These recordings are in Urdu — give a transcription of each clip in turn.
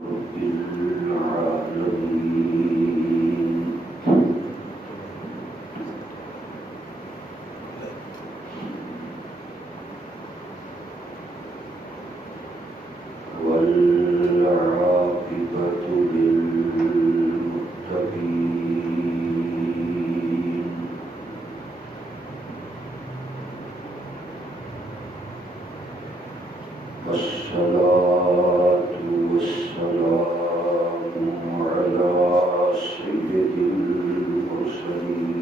رب العالمين والعاقبة للمتقين والصلاة والسلام على سيد المرسلين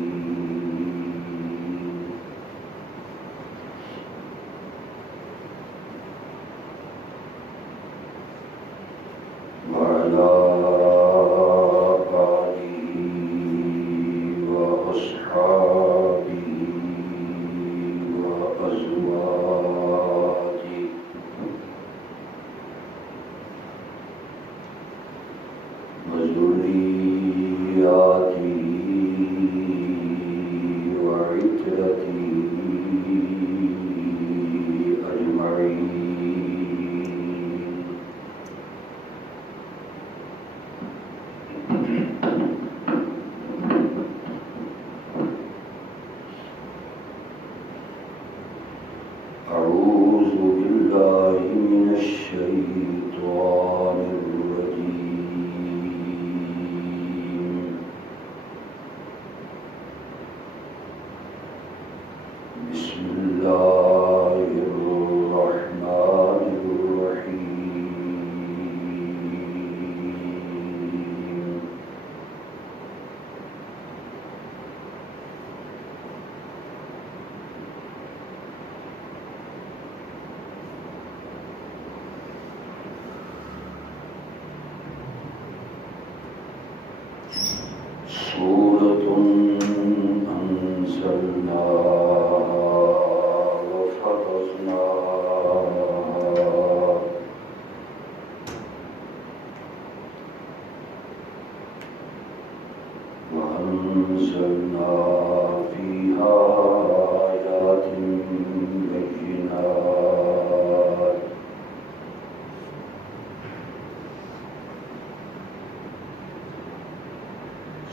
وعلى آله وأصحابه وأزواجه وذرياته وعترته أجمعين أعوذ بالله من الشيطان الرجيم بسم الله الرحمن الرحيم سورة أنزلناها وفرضناها وأنزلنا فيها آيات بينات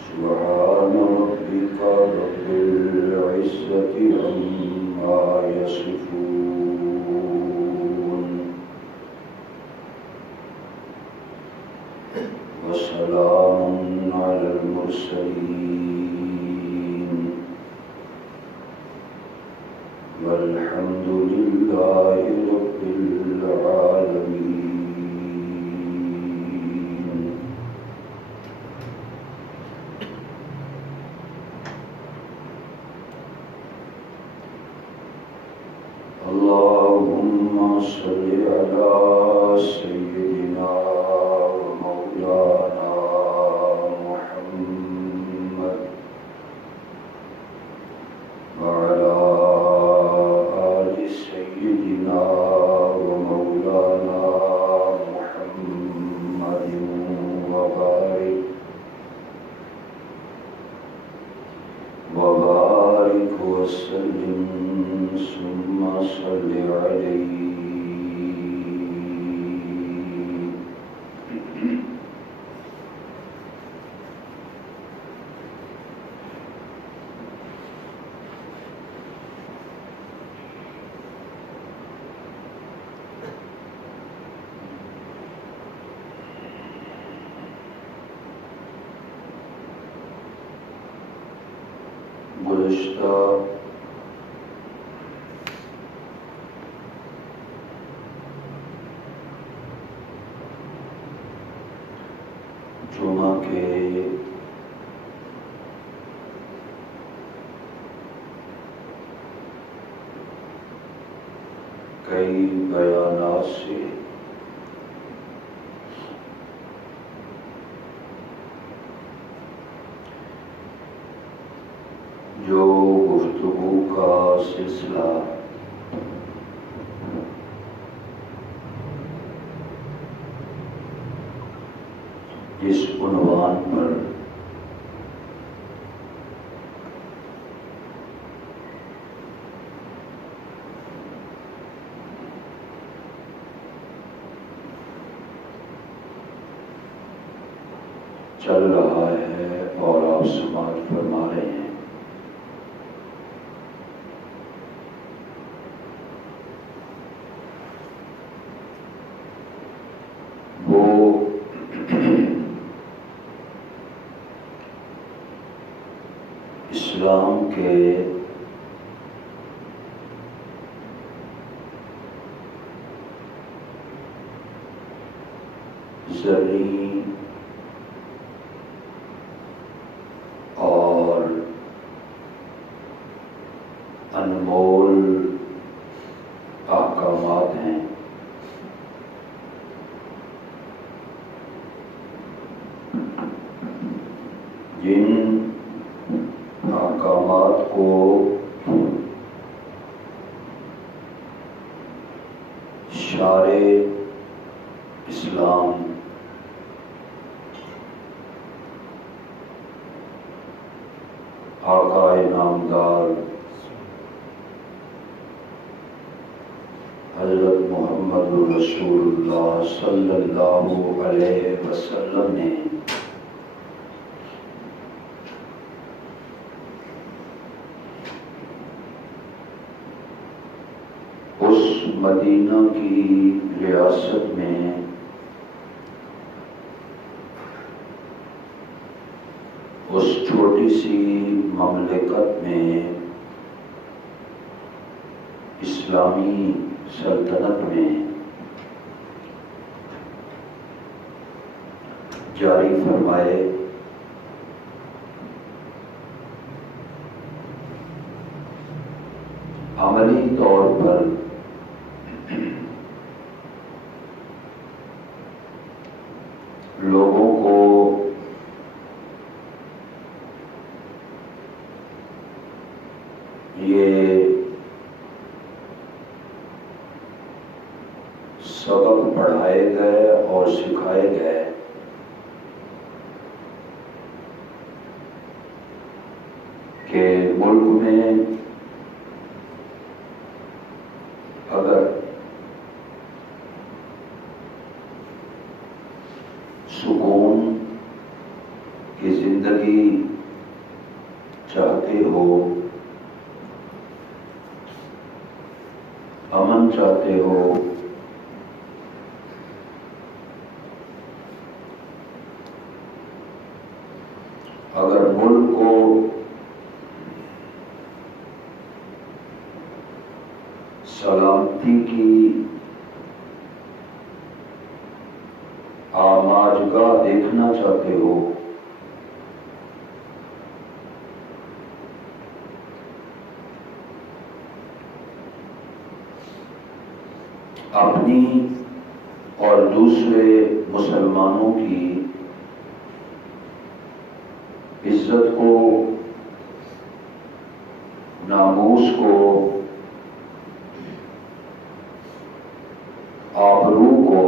سبحان ربك رب العزة عما يصفون وسلام على المرسلين والحمد لله رب العالمين. اللهم صل على سيدنا ومولانا محمد وعلى آل سيدنا ومولانا محمد وبارك وسلم ثم صل عليه. گزشتہ جمعہ کے کئی بیانات سے جو گفتگو کا سلسلہ جس عنوان پر چل رہا ہے اور آپ سماعت فرما رہے ہیں۔ وہ اسلام کے زرعی اور انمول احکامات ہیں، جن احکامات کو شارع اسلام آقا نامدار حضرت محمد رسول اللہ صلی اللہ علیہ وسلم نے اس مدینہ کی ریاست میں اس چھوٹی سی مملکت میں اسلامی سلطنت میں جاری فرمائے۔ عملی طور پر لوگوں کو یہ سبق پڑھائے گئے اور سکھائے گئے کہ ملک میں اگر سکون کی زندگی چاہتے ہو، امن چاہتے ہو، اگر ملک کو سلامتی کی آماجگاہ دیکھنا چاہتے ہو، اپنی اور دوسرے مسلمانوں کی عزت کو، ناموس کو، آبرو کو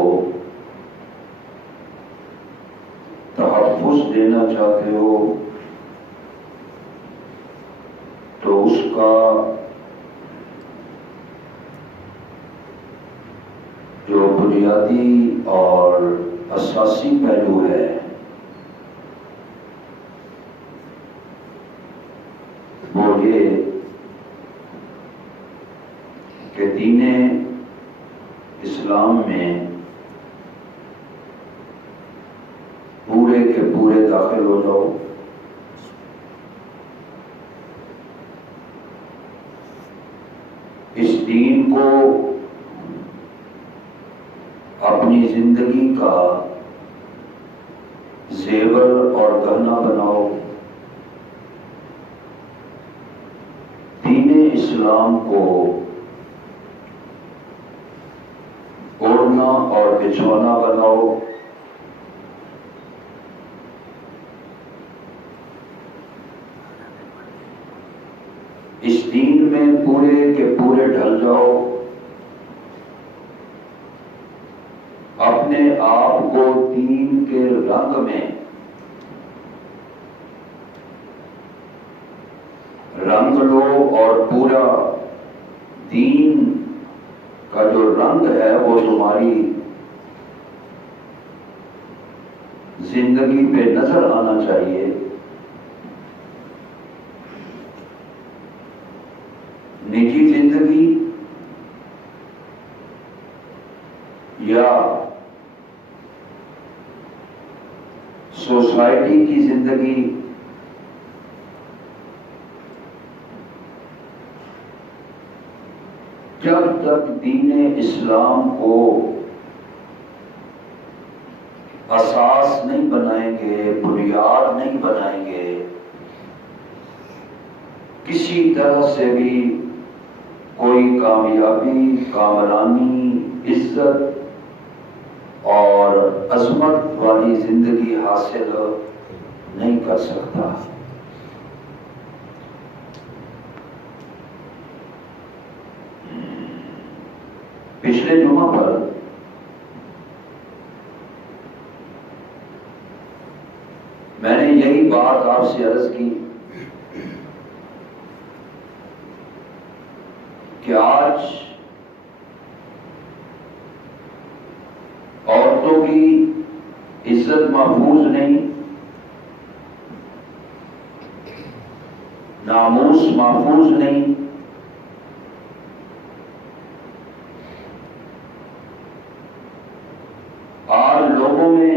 تحفظ دینا چاہتے ہو، تو اس کا جو بنیادی اور اساسی پہلو ہے وہ یہ کہ دین اسلام میں پورے کے پورے داخل ہو جاؤ، اس دین کو اپنی زندگی کا زیور اور گہنا بناؤ، دین اسلام کو اوڑھنا اور بچھونا بناؤ، اس دین میں پورے کے پورے ڈھل جاؤ، اپنے آپ کو دین کے رنگ میں رنگ لو اور پورا دین کا جو رنگ ہے وہ تمہاری زندگی پہ نظر آنا چاہیے، نجی زندگی یا سوسائٹی کی زندگی، جب تک دین اسلام کو اساس نہیں بنائیں گے، بنیاد نہیں بنائیں گے، کسی طرح سے بھی کوئی کامیابی، کامرانی، عزت اور عظمت والی زندگی حاصل نہیں کر سکتا۔ پچھلے جمعہ پر میں نے یہی بات آپ سے عرض کی کہ آج عورتوں کی عزت محفوظ نہیں، ناموس محفوظ نہیں، آج لوگوں میں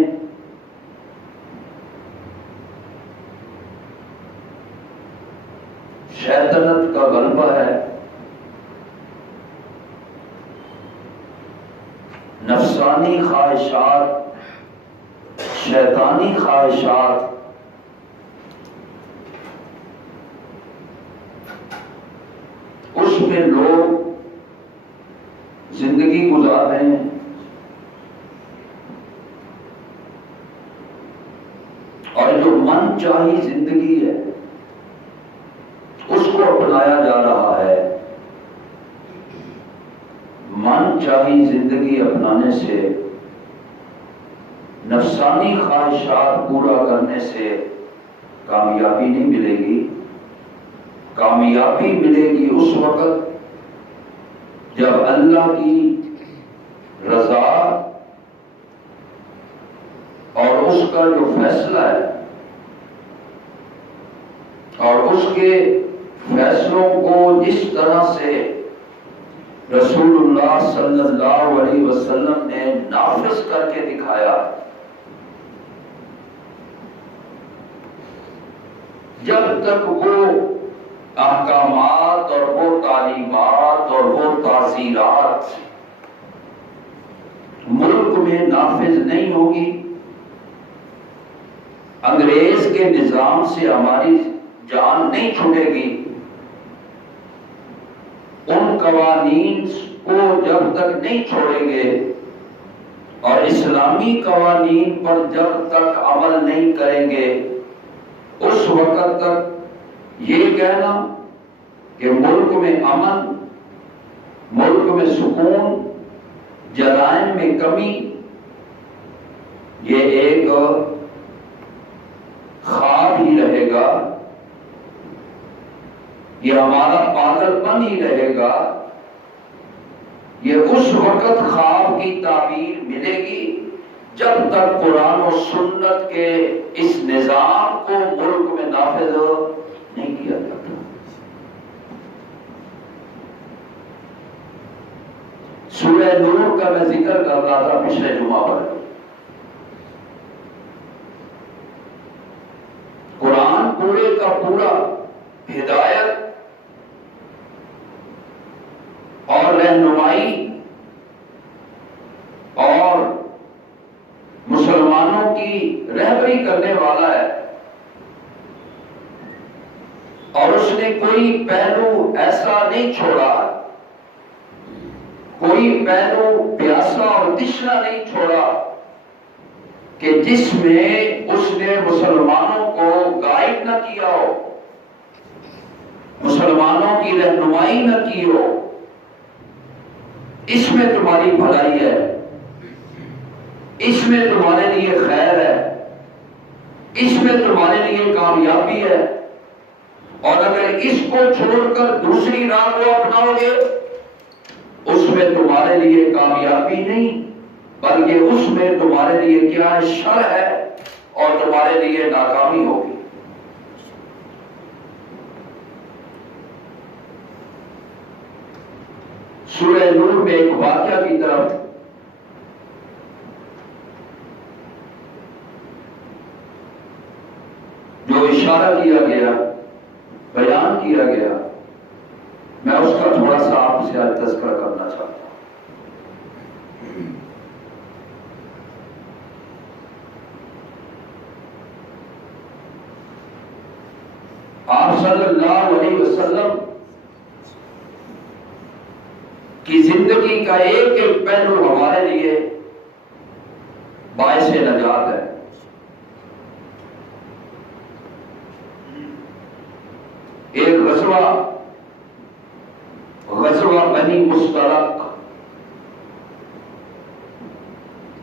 شیطنت کا غلبہ ہے، نفسانی خواہشات، شیطانی خواہشات اس میں لوگ زندگی گزار رہے ہیں، اور جو من چاہی زندگی ہے اس کو اپنایا جا رہا ہے۔ من چاہی زندگی اپنانے سے، نفسانی خواہشات پورا کرنے سے کامیابی نہیں ملے گی۔ کامیابی ملے گی اس وقت جب اللہ کی رضا اور اس کا جو فیصلہ ہے اور اس کے فیصلوں کو جس طرح سے رسول اللہ صلی اللہ علیہ وسلم نے نافذ کر کے دکھایا، جب تک وہ احکامات اور وہ تعلیمات اور وہ تعزیرات ملک میں نافذ نہیں ہوگی، انگریز کے نظام سے ہماری جان نہیں چھوٹے گی، ان قوانین کو جب تک نہیں چھوڑیں گے اور اسلامی قوانین پر جب تک عمل نہیں کریں گے، اس وقت تک یہ کہنا کہ ملک میں امن، ملک میں سکون، جرائم میں کمی، یہ ایک خواب ہی رہے گا، یہ ہمارا پاگل پن ہی رہے گا۔ یہ اس وقت خواب کی تعبیر ملے گی جب تک قرآن و سنت کے اس نظام کو ملک میں نافذ نہیں کیا جاتا۔ سورہ نور کا میں ذکر کر رہا تھا پچھلے جمعہ پر۔ قرآن پورے کا پورا ہدایت اور رہنمائی اور مسلمانوں کی رہبری کرنے والا ہے، اور اس نے کوئی پہلو ایسا نہیں چھوڑا، کوئی پہلو پیاسا اور تشنا نہیں چھوڑا کہ جس میں اس نے مسلمانوں کو گائیڈ نہ کیا ہو، مسلمانوں کی رہنمائی نہ کی ہو۔ اس میں تمہاری بھلائی ہے، اس میں تمہارے لیے خیر ہے، اس میں تمہارے لیے کامیابی ہے، اور اگر اس کو چھوڑ کر دوسری راہ کو اپناؤ گے اس میں تمہارے لیے کامیابی نہیں بلکہ اس میں تمہارے لیے کیا ہے؟ شر ہے اور تمہارے لیے ناکامی ہوگی۔ سورہ نور میں ایک واقعہ کی طرف جو اشارہ کیا گیا، بیان کیا گیا، میں اس کا تھوڑا سا آپ سے آج تذکرہ کرنا چاہتا ہوں۔ آپ صلی اللہ علیہ وسلم کی زندگی کا ایک ایک پہلو ہمارے لیے باعث نجات ہے۔ ایک غزوہ بنی مستلق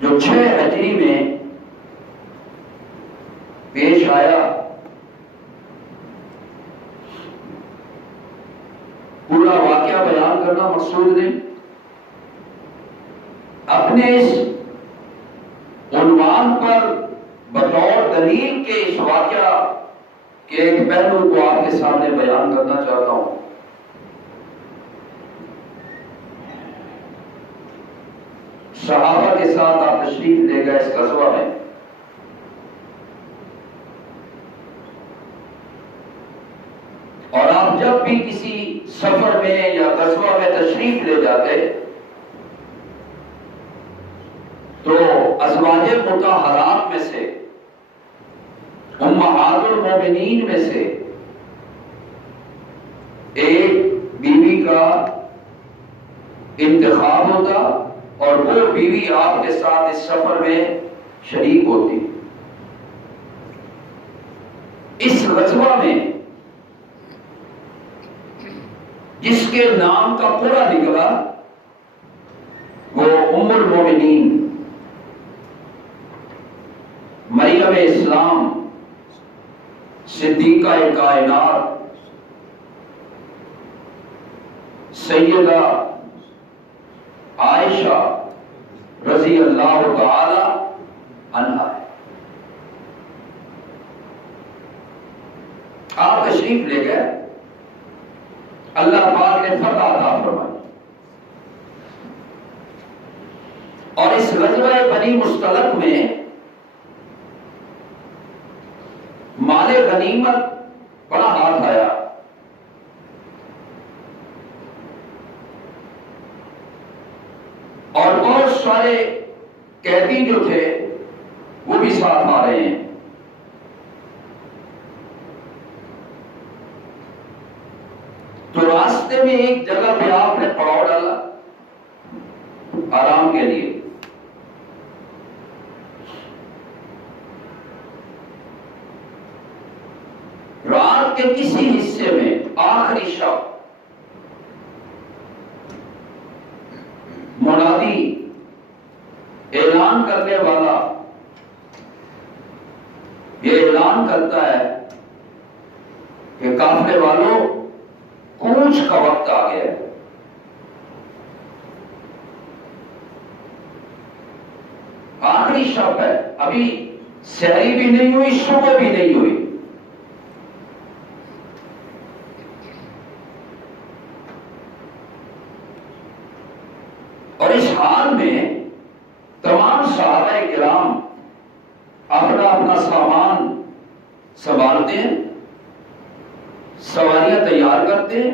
جو 6 ہجری میں پیش آیا، پورا واقعہ بیان کرنا مقصود نہیں، اپنے اس عنوان پر بطور دلیل کے اس واقعہ کے ایک پہلو کو آپ کے سامنے بیان کرنا چاہتا ہوں۔ صحابہ کے ساتھ آپ تشریف لے گئے اس غزوہ میں، اور آپ جب بھی کسی سفر میں یا غزوہ میں تشریف لے جاتے تو ازواج مطہرات میں سے، امہات المومنین میں سے ایک بیوی کا انتخاب ہوتا اور وہ بیوی آپ کے ساتھ اس سفر میں شریک ہوتی۔ اس غزوہ میں جس کے نام کا پورا نکلا وہ ام المومنین مریم اسلام صدیقہ کائنات سیدہ عائشہ رضی اللہ تعالی عنہا ہے۔ آپ تشریف لے گئے، اللہ پاک نے فتح عطا فرمائی، اور اس غزوہ بنی مستلق میں مال غنیمت بڑا ہاتھ آیا، اور بہت سارے قیدی جو تھے وہ بھی ساتھ آ رہے ہیں۔ تو راستے میں ایک جگہ پہ آپ نے پڑاؤ ڈالا آرام کے لیے، رات کے کسی حصے میں آخری شب منادی اعلان کرنے والا یہ اعلان کرتا ہے کہ قافلے والوں کوچ کا وقت آ گیا ہے۔ آخری شب ہے، ابھی سحری بھی نہیں ہوئی، صبح بھی نہیں ہوئی، اور اس حال میں تمام صحابہ کرام اپنا اپنا سامان سنبھالتے ہیں، سواریاں تیار کرتے ہیں،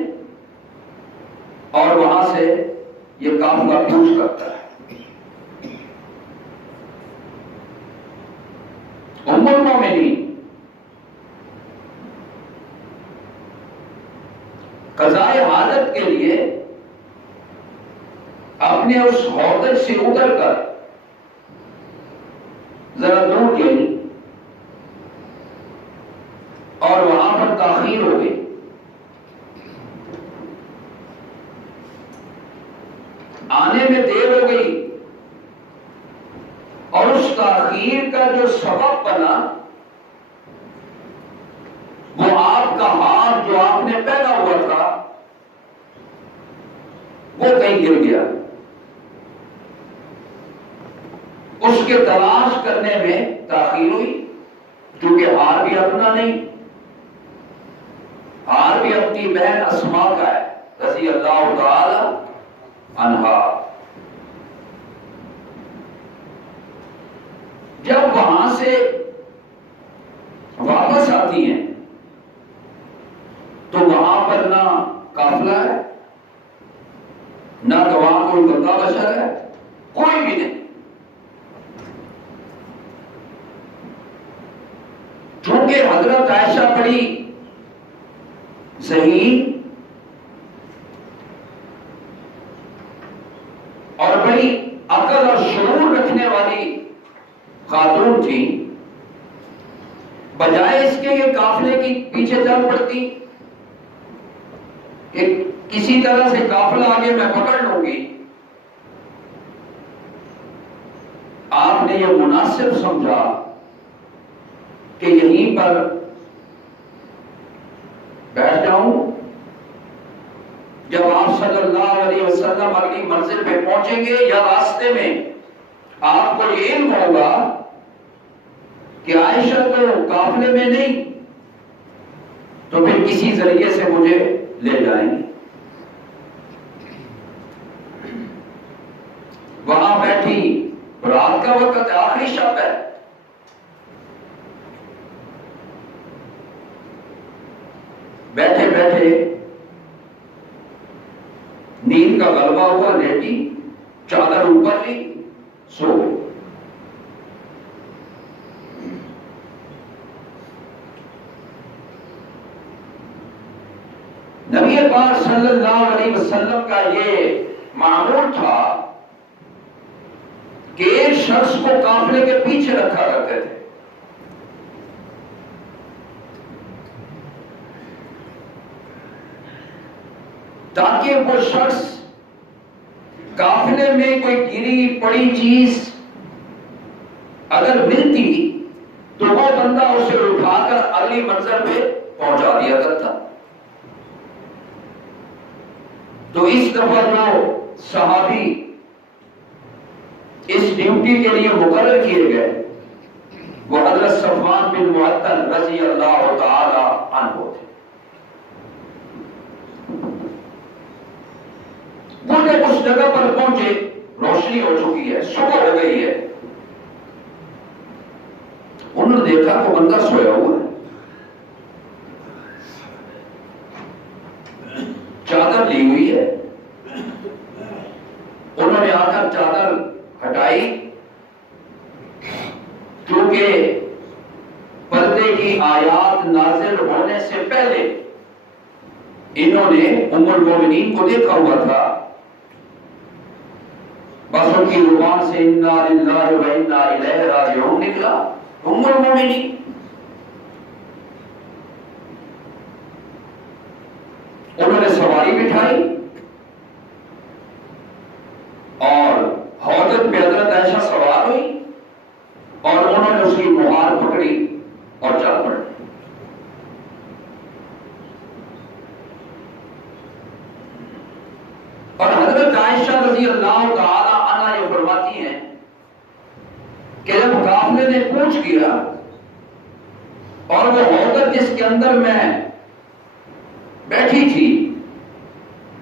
اور وہاں سے یہ قافلہ کوچ کرتا ہے۔ ام المومنین قضائے حاجت کے لیے اپنے اس ہوٹل سے اتر کر ذرا دور گئی اور وہاں پر تاخیر ہو گئی۔ آنے میں دیر ہو گئی، اور اس تاخیر کا جو سبب بنا وہ آپ کا ہاتھ جو آپ نے پہنا ہوا تھا وہ کہیں گر گیا۔ اس کے تلاش کرنے میں تاخیر ہوئی، کیونکہ ہار بھی اپنا نہیں، ہار بھی اپنی بہن اسما کا ہے رضی اللہ تعالی عنہا۔ جب وہاں سے واپس آتی ہیں تو وہاں پر نہ قافلہ ہے، نہ تو وہاں کوئی بندہ بشر ہے، کوئی بھی نہیں۔ چونکہ حضرت عائشہ بڑی ذہین اور بڑی عقل اور شعور رکھنے والی خاتون تھی، بجائے اس کے کہ قافلے کی پیچھے چل پڑتی کہ کسی طرح سے قافلہ آگے میں پکڑ لوں گی، آپ نے یہ مناسب سمجھا کہ یہیں پر بیٹھ جاؤں، جب آپ صلی اللہ علیہ وسلم اگلی منزل پہ پہنچیں گے یا راستے میں آپ کو یہ علم ہوگا کہ عائشہ تو قافلے میں نہیں، تو پھر کسی ذریعے سے مجھے لے جائیں گے۔ وہاں بیٹھی، رات کا وقت، آخری شب ہے، بیٹھے بیٹھے نیند کا غلبہ ہوا، لیٹی، چادر اوپر لی، سو گئی۔ نبی پاک صلی اللہ علیہ وسلم کا یہ معمول تھا کہ ایک شخص کو قافلے کے پیچھے رکھا کرتے تھے، تاکہ وہ شخص قافلے میں کوئی گری پڑی چیز اگر ملتی تو وہ بندہ اسے اٹھا کر اگلی منزل پہ پہنچا دیا کرتا۔ تو اس دفعہ وہ صحابی اس ڈیوٹی کے لیے مقرر کیے گئے وہ حضرت صفوان بن معطل رضی اللہ تعالی عنہ تھے۔ وہ جب اس جگہ پر پہنچے، روشنی ہو چکی ہے، صبح ہو گئی ہے، انہوں نے دیکھا وہ بندہ سویا ہوا ہے، چادر لی ہوئی ہے۔ انہوں نے آ کر چادر ہٹائی، کیونکہ پردے کی آیات نازل ہونے سے پہلے انہوں نے ام المومنین کو دیکھا ہوا تھا، بس ان کی زبان سے انا للہ و انا الیہ راجعون نکلا، ام المومنین۔ انہوں نے سواری بٹھائی اور حوض پہ حضرت عائشہ سوار ہوئی اور انہوں نے اس کی مہار پکڑی اور چل پڑی۔ اور حضرت عائشہ رضی اللہ تعالی عنہا یہ فرماتی ہیں کہ جب قافلے نے کوچ کیا اور وہ حوض جس کے اندر میں بیٹھی تھی،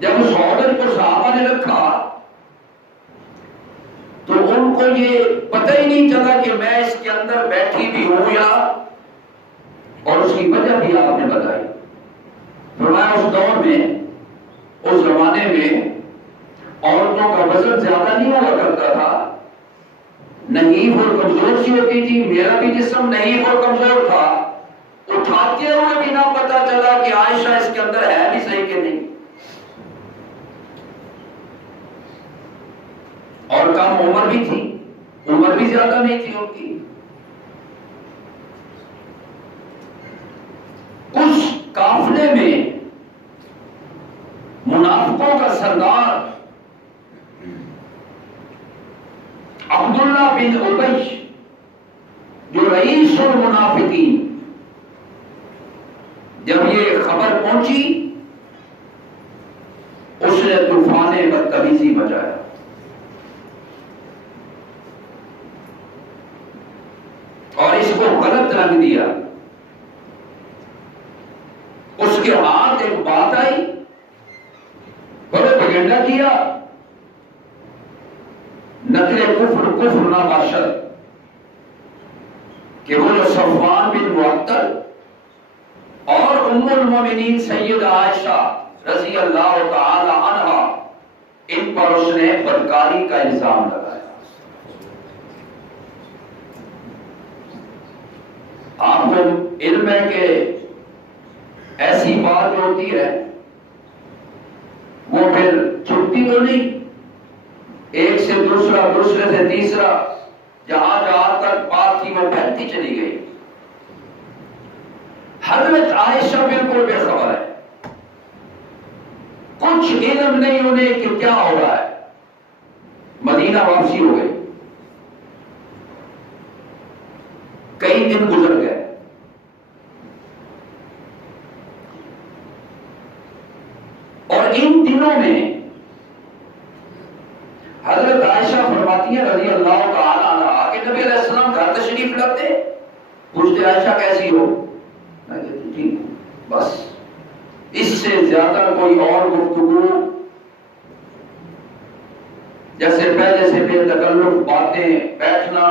جب اس حوض کو صحابہ نے رکھا تو ان کو یہ پتہ ہی نہیں چلا کہ میں اس کے اندر بیٹھی بھی ہوں یا، اور اس کی وجہ بھی آپ نے بتائی۔ فرمایا اس دور میں، اس زمانے میں عورتوں کا وزن زیادہ نہیں ہوا کرتا تھا، نحیف اور کمزور سی ہوتی تھی، میرا بھی جسم نحیف اور کمزور تھا، اٹھاتے ہوئے بھی نہ پتا چلا کہ عائشہ اس کے اندر ہے بھی صحیح کہ نہیں، اور کم عمر بھی تھی، عمر بھی زیادہ نہیں تھی ان کی۔ اس قافلے میں منافقوں کا سردار عبداللہ بن ابی جو رئیس المنافقین، جب یہ خبر پہنچی اس نے طوفان بدتمیزی مچایا، اور اس کو غلط حقیقت رنگ دیا. اس کے ہاتھ ایک بات آئی، پروپیگنڈا کیا، نقل کفر نہ باشد، کہ وہ جو صفوان بن معطل اور ام المومنین سیدہ عائشہ رضی اللہ تعالی عنہا، ان پر اس نے بدکاری کا الزام لگایا. آپ کو علم ہے کہ ایسی بات جو ہوتی ہے وہ پھر چھٹتی تو نہیں، ایک سے دوسرا، دوسرے سے تیسرا، جہاں جہاں تک بات کی وہ پھیلتی چلی گئی. حضرت عائشہ بالکل بے خبر ہے، کچھ علم نہیں انہیں کہ کیا ہو رہا ہے. مدینہ واپسی ہو گئی، کئی دن گزر گئے. اور ان دنوں میں حضرت عائشہ فرماتی ہیں رضی اللہ تعالی عنہا کہ نبی علیہ السلام گھر تشریف لاتے، پوچھتے عائشہ کیسی ہو، میں کہتی ٹھیک ہوں، بس اس سے زیادہ کوئی اور گفتگو، جیسے پہلے سے بے تکلف باتیں، بیٹھنا،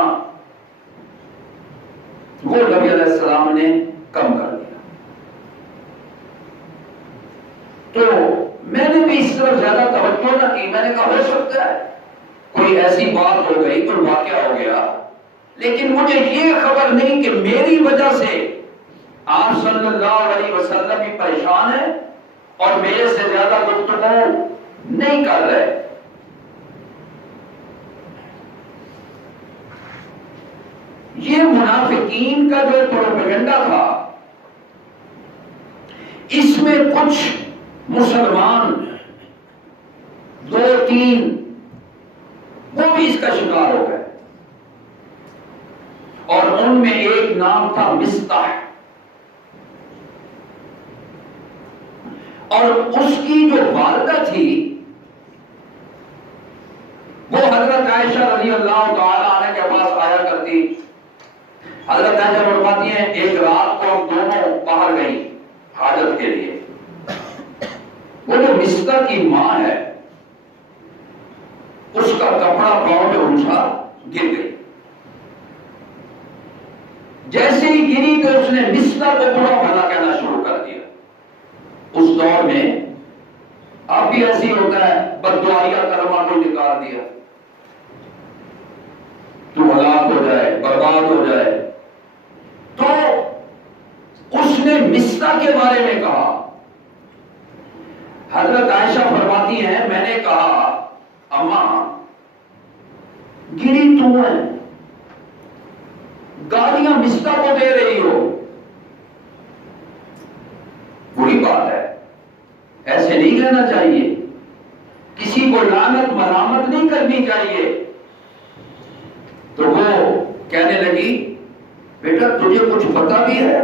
وہ نبی علیہ السلام نے کم کر دیا. تو میں نے بھی اس طرف زیادہ توجہ نہ کی. میں نے کہا ہو سکتا ہے کوئی ایسی بات ہو گئی، کوئی واقعہ ہو گیا، لیکن مجھے یہ خبر نہیں کہ میری وجہ سے آپ صلی اللہ علیہ وسلم بھی پریشان ہیں اور میرے سے زیادہ گفتگو نہیں کر رہے. یہ منافقین کا جو پروپیگنڈا تھا، اس میں کچھ مسلمان دو تین وہ بھی اس کا شکار ہو گئے، اور ان میں ایک نام تھا مصطح، اور اس کی جو والدہ تھی وہ حضرت عائشہ رضی اللہ تعالی عنہ کے پاس آیا کرتی. حضرت عائشہ فرماتی ہیں ایک رات کو ہم دونوں باہر گئی حاجت کے لیے. وہ جو مصطح کی ماں ہے اس کا کپڑا پاؤں میں اونچا گر گئی. جیسے ہی گری تو اس نے مصطح کو برا بھلا کہنا شروع کر دیا. اس دور میں اب بھی ایسی ہوتا ہے، بددعائیہ کلمہ کو نکال دیا، تو ہلاک ہو جائے، برباد ہو جائے. تو اس نے مصطح کے بارے میں کہا. حضرت عائشہ فرماتی ہیں میں نے کہا اماں گری تو ہے، گالیاں مصطح کو دے رہی ہو، بری بات ہے، ایسے نہیں کہنا چاہیے، کسی کو لعنت ملامت نہیں کرنی چاہیے. تو وہ کہنے لگی بیٹا تجھے کچھ پتا بھی ہے؟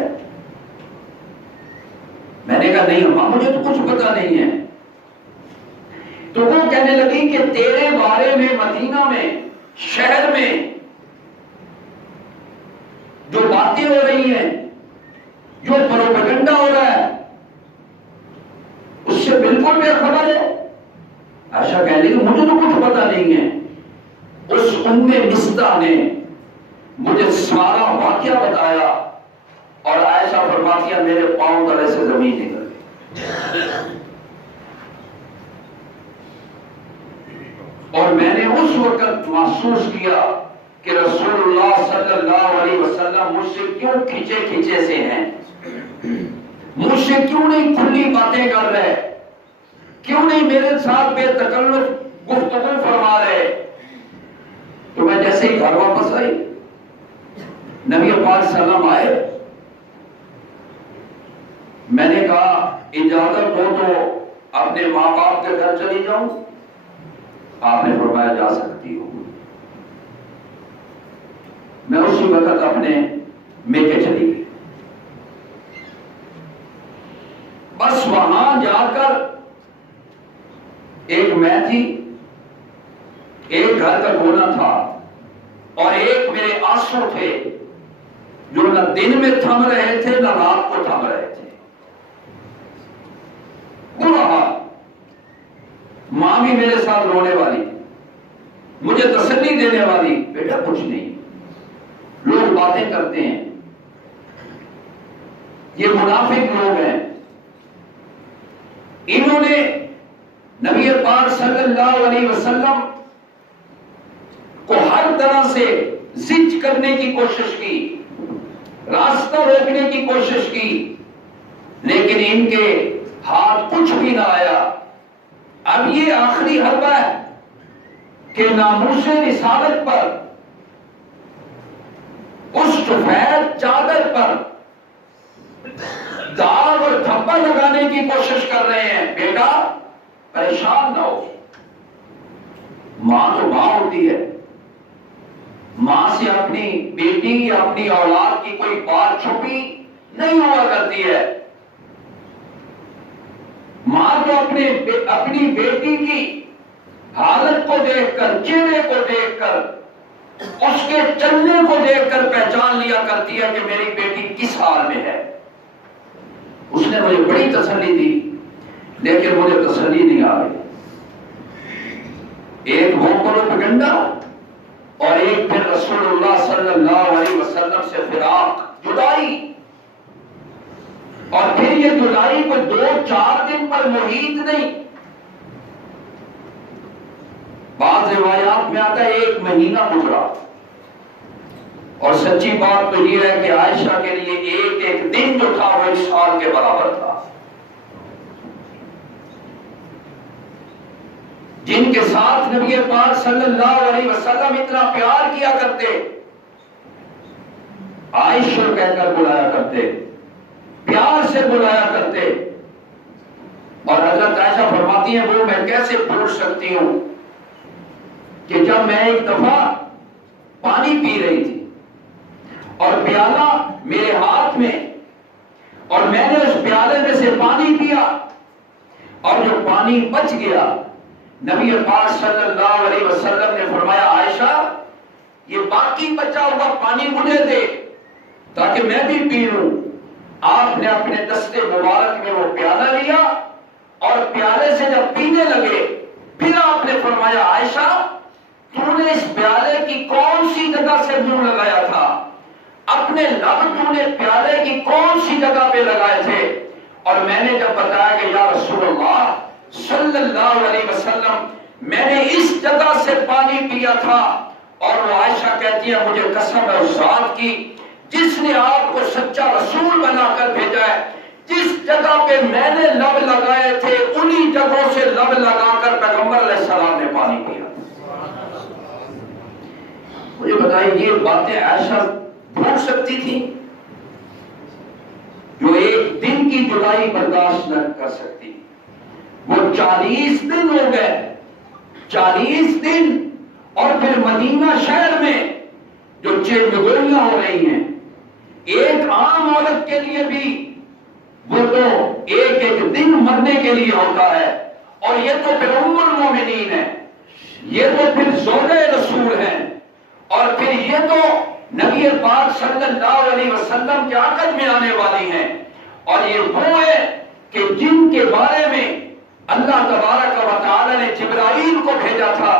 میں نے کہا نہیں اماں مجھے تو کچھ پتا نہیں ہے. تو وہ کہنے لگی کہ تیرے بارے میں مدینہ میں، شہر میں جو باتیں ہو رہی ہیں، جو پروپیگنڈا ہو رہا ہے، اس سے بالکل بے خبر ہے. عائشہ کہنے لگی مجھے تو کچھ پتا نہیں ہے. اس ام مصطح نے مجھے سارا واقعہ بتایا، اور عائشہ فرماتی ہے میرے پاؤں تلے سے زمین نکل گئی. اور میں نے اس وقت محسوس کیا کہ رسول اللہ صلی اللہ علیہ وسلم مجھ سے کیوں کھچے کھچے سے ہیں، مجھ سے کیوں نہیں کھلی باتیں کر رہے، کیوں نہیں میرے ساتھ بے تکلف گفتگو فرما رہے. تو میں جیسے ہی گھر واپس آئی، نبی پاک صلی اللہ علیہ وسلم آئے، میں نے کہا اجازت ہو تو اپنے ماں باپ کے گھر چلی جاؤں. آپ نے فرمایا جا سکتی ہو. میں اسی وقت اپنے میکے چلی گئی. بس وہاں جا کر ایک میں تھی، ایک گھر کا کونا تھا، اور ایک میرے آنسو تھے جو نہ دن میں تھم رہے تھے نہ رات کو تھم رہے تھے. برا حال. ماں بھی میرے ساتھ رونے والی, مجھے تسلی دینے والی, بیٹا کچھ نہیں, لوگ باتیں کرتے ہیں, یہ منافق لوگ ہیں, انہوں نے نبی پاک صلی اللہ علیہ وسلم کو ہر طرح سے زج کرنے کی کوشش کی, راستہ روکنے کی کوشش کی, لیکن ان کے ہاتھ کچھ بھی نہ آیا. اب یہ آخری حربہ ہے کہ ناموس رسالت پر, اس سفید چادر پر داغ اور دھبا لگانے کی کوشش کر رہے ہیں. بیٹا پریشان نہ ہو, ماں تو ماں ہوتی ہے, ماں سے اپنی بیٹی یا اپنی اولاد کی کوئی بات چھپی نہیں ہوا کرتی ہے. ماں تو اپنی بیٹی کی حالت کو دیکھ کر, چہرے کو دیکھ کر, اس کے چلنے کو دیکھ کر پہچان لیا کرتی ہے کہ میری بیٹی کس حال میں ہے. اس نے مجھے بڑی تسلی دی, لیکن مجھے تسلی نہیں آ رہی. ایک وہ پروپیگنڈا اور ایک پھر رسول اللہ صلی اللہ علیہ وسلم سے فراق, جدائی, اور پھر یہ جدائی کو 2-4 دن پر محیط نہیں, بعض روایات میں آتا ہے 1 مہینہ گزرا. اور سچی بات تو یہ ہے کہ عائشہ کے لیے ایک دن جو تھا وہ 1 سال کے برابر تھا. جن کے ساتھ نبی پاک صلی اللہ علیہ وسلم اتنا پیار کیا کرتے, عائشہ کہہ کر بلایا کرتے, پیار سے بلایا کرتے. اور حضرت عائشہ فرماتی ہیں وہ میں کیسے بھول سکتی ہوں کہ جب میں ایک دفعہ پانی پی رہی تھی اور پیالہ میرے ہاتھ میں, اور میں نے اس پیالے میں سے پانی پیا, اور جو پانی بچ گیا نبی پاک صلی اللہ علیہ وسلم نے فرمایا عائشہ یہ باقی بچا ہوا پانی مجھے دے تاکہ میں بھی پی لوں. آپ نے اپنے دستے مبارک میں وہ پیالہ لیا اور پیالے سے جب پینے لگے پھر آپ نے فرمایا عائشہ تو نے اس پیالے کی کون سی جگہ سے منہ لگایا تھا, اپنے لب تو نے پیالے کی کون سی جگہ پہ لگائے تھے. اور میں نے جب بتایا کہ یا رسول اللہ صلی اللہ علیہ وسلم میں نے اس جگہ سے پانی پیا تھا, اور وہ عائشہ کہتی ہے مجھے قسم ہے اس ذات کی جس نے آپ کو سچا رسول بنا کر بھیجا ہے, جس جگہ پہ میں نے لب لگائے تھے انہی جگہوں سے لب لگا کر پیغمبر علیہ السلام نے پانی پیا. مجھے بتائیے یہ باتیں عائشہ بھول سکتی تھی جو 1 دن کی جدائی برداشت نہ کر سکتی. وہ 40 دن ہو گئے, 40 دن, اور پھر مدینہ شہر میں جو چیلگوئیاں ہو رہی ہیں. ایک عام عورت کے لیے بھی وہ تو ایک دن مرنے کے لیے ہوتا ہے, اور یہ تو پھر ام المومنین ہے, یہ تو پھر زوجہ رسول ہیں, اور پھر یہ تو نبی پاک صلی اللہ علیہ وسلم کے عقد میں آنے والی ہیں. اور یہ وہ ہے کہ جن کے بارے میں اللہ تبارک و تعالی نے جبرائیل کو بھیجا تھا,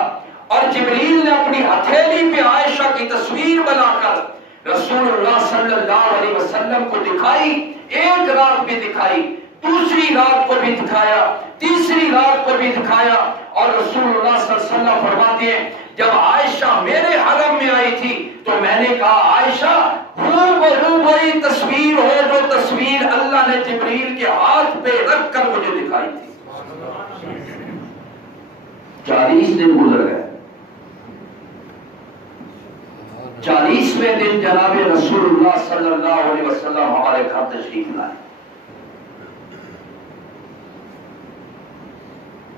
اور جبریل نے اپنی ہتھیلی پہ عائشہ کی تصویر بنا کر رسول اللہ صلی اللہ علیہ وسلم کو دکھائی. ایک رات بھی دکھائی, دوسری رات کو بھی دکھایا, تیسری رات کو بھی دکھایا. اور رسول اللہ صلی اللہ علیہ وسلم فرماتے ہیں جب عائشہ میرے حرم میں آئی تھی تو میں نے کہا عائشہ ہو وہی تصویر ہو جو تصویر اللہ نے جبریل کے ہاتھ پہ رکھ کر مجھے دکھائی تھی. 40 دن گزر گئے. 40ویں دن جناب رسول اللہ صلی اللہ علیہ وسلم ہمارے گھر تشریف لائے.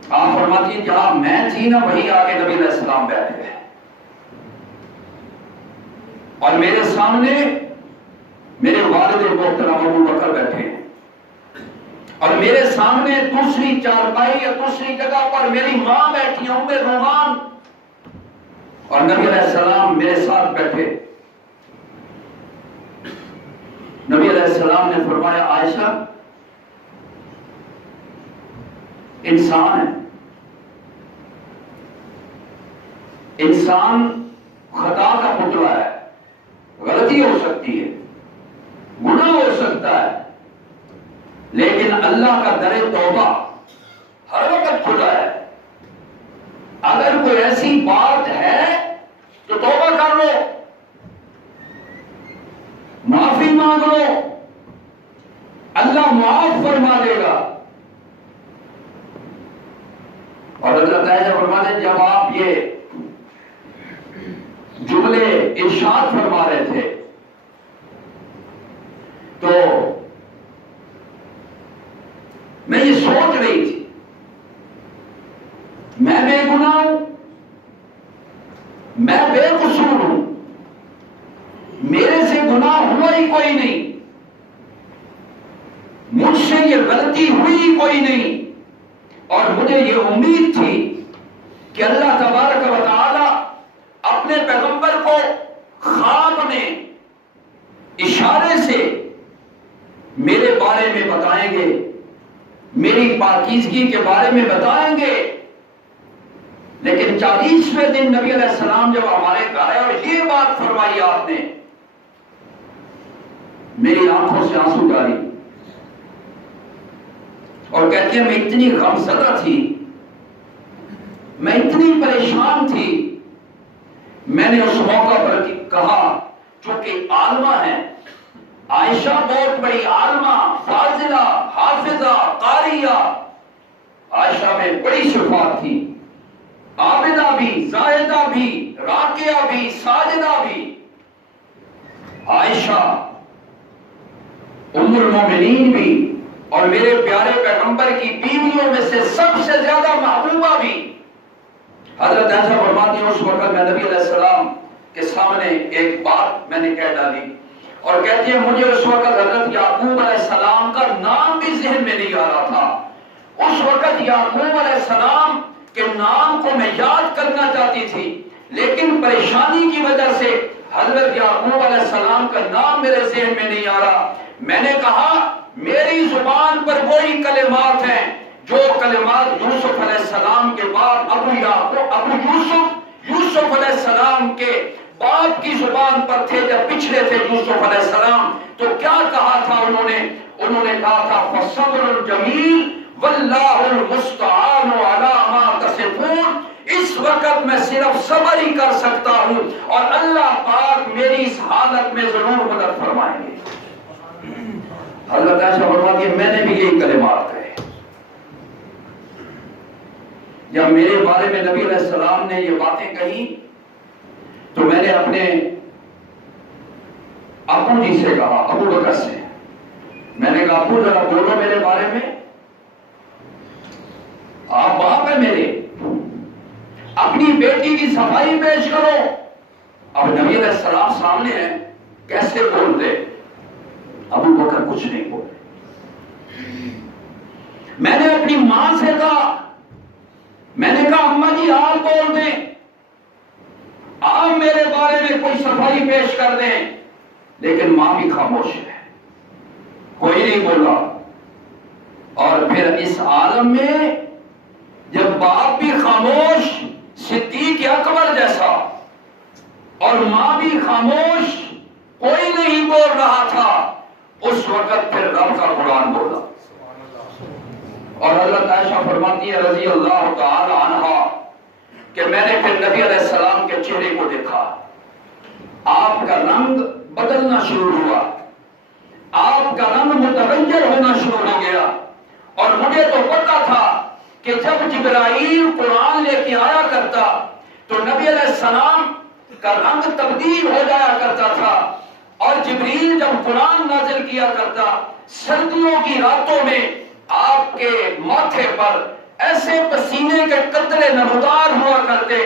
آپ فرماتی ہیں جہاں میں تھی نا وہیں آگے نبی علیہ السلام بیٹھے ہیں, اور میرے سامنے میرے والد محترم ابو بکر بیٹھے ہیں, اور میرے سامنے دوسری چارپائی یا دوسری جگہ پر میری ماں بیٹھی ام رومان, اور نبی علیہ السلام میرے ساتھ بیٹھے. نبی علیہ السلام نے فرمایا عائشہ انسان ہے، انسان خطا کا پتلا ہے، غلطی ہو سکتی ہے، گناہ ہو سکتا ہے، لیکن اللہ کا در توبہ ہر وقت کھلا ہے۔ اگر کوئی ایسی بات ہے تو توبہ کر لو، معافی مانگ لو، اللہ معاف فرما دے گا۔ اور حضرت عائشہ فرماتے ہیں جب آپ یہ جملے ارشاد فرما رہے تھے تو میں یہ سوچ رہی تھی میں بے گناہ ہوں، میں بے قصور ہوں، میرے سے گناہ ہوا ہی کوئی نہیں، مجھ سے یہ غلطی ہوئی ہی کوئی نہیں، اور مجھے یہ امید تھی کہ اللہ تبارک و تعالی اپنے پیغمبر کو خواب میں اشارے سے میرے بارے میں بتائیں گے، میری پاکیزگی کے بارے میں بتائیں گے۔ لیکن 40ویں دن نبی علیہ السلام جب ہمارے گھر آئے اور یہ بات فرمائی آپ نے، میری آنکھوں سے آنسو جاری، اور کہتے ہیں میں اتنی غمزدہ تھی، میں اتنی پریشان تھی، میں نے اس موقع پر کہا چونکہ عالمہ ہے، عائشہ بہت بڑی عالمہ، فاضلہ، حافظہ، قاریہ، عائشہ میں بڑی صفات تھی، عابدہ بھی، زاہدہ بھی، راکعہ بھی، ساجدہ بھی۔ عائشہ ام المومنین بھی اور میرے پیارے پیغمبر کی بیویوں میں سے سب سے زیادہ محبوبہ بھی۔ حضرت عائشہ فرماتی ہیں اس وقت میں نبی علیہ السلام کے سامنے ایک بات میں نے کہہ ڈالی، اور کہتی ہے مجھے اس وقت حضرت یعقوب علیہ السلام کا نام بھی ذہن میں نہیں آ رہا تھا۔ اس وقت یعقوب علیہ السلام کے نام کو میں یاد کرنا چاہتی تھی، لیکن پریشانی کی وجہ سے حضرت یعقوب علیہ السلام کا نام میرے ذہن میں نہیں آ رہا۔ میں نے کہا میری زبان پر وہی کلمات ہیں جو کلمات یوسف علیہ السلام کے بعد ابو یوسف علیہ السلام کے باپ کی زبان پر تھے جب پچھلے تھے یوسف علیہ السلام۔ تو کیا کہا تھا انہوں نے کہا تھا فصبر جمیل واللہ المستعان علی ما تصفون۔ اس وقت میں صرف صبر ہی کر سکتا ہوں اور اللہ پاک میری اس حالت میں ضرور مدد فرمائیں گے۔ حضرت عائشہ فرماتی ہے میں نے بھی یہی کلمات کہے۔ جب میرے بارے میں نبی علیہ السلام نے یہ باتیں کہی تو میں نے اپنے ابو جی سے کہا، ابو بکر سے، میں نے کہا ابو ذرا بولو میرے بارے میں، آپ باپ ہیں میرے، اپنی بیٹی کی صفائی پیش کرو۔ اب نبی علیہ السلام سامنے ہیں، کیسے بول دے؟ ابو بکر کچھ نہیں بولے۔ میں نے اپنی ماں سے کہا، میں نے کہا اماں جی آپ بول دیں، آپ میرے بارے میں کوئی صفائی پیش کر دیں، لیکن ماں بھی خاموش ہے، کوئی نہیں بولا۔ اور پھر اس عالم میں جب باپ بھی خاموش، صدیق اکبر جیسا، اور ماں بھی خاموش، کوئی نہیں بول رہا تھا، اس وقت پھر رب کا قرآن بولا۔ اور حضرت عائشہ فرماتی ہے رضی اللہ تعالی عنہا کہ میں نے پھر نبی علیہ السلام کے چہرے کو دیکھا، آپ کا رنگ بدلنا شروع ہوا، آپ کا رنگ متغیر ہونا شروع ہو گیا، اور مجھے تو پتا تھا کہ جب جبرائیل قرآن لے کے آیا کرتا تو نبی علیہ السلام کا رنگ تبدیل ہو جایا کرتا تھا، اور جبریل جب قرآن نازل کیا کرتا سردیوں کی راتوں میں آپ کے ماتھے پر ایسے پسینے کے قطرے نمودار ہوا کرتے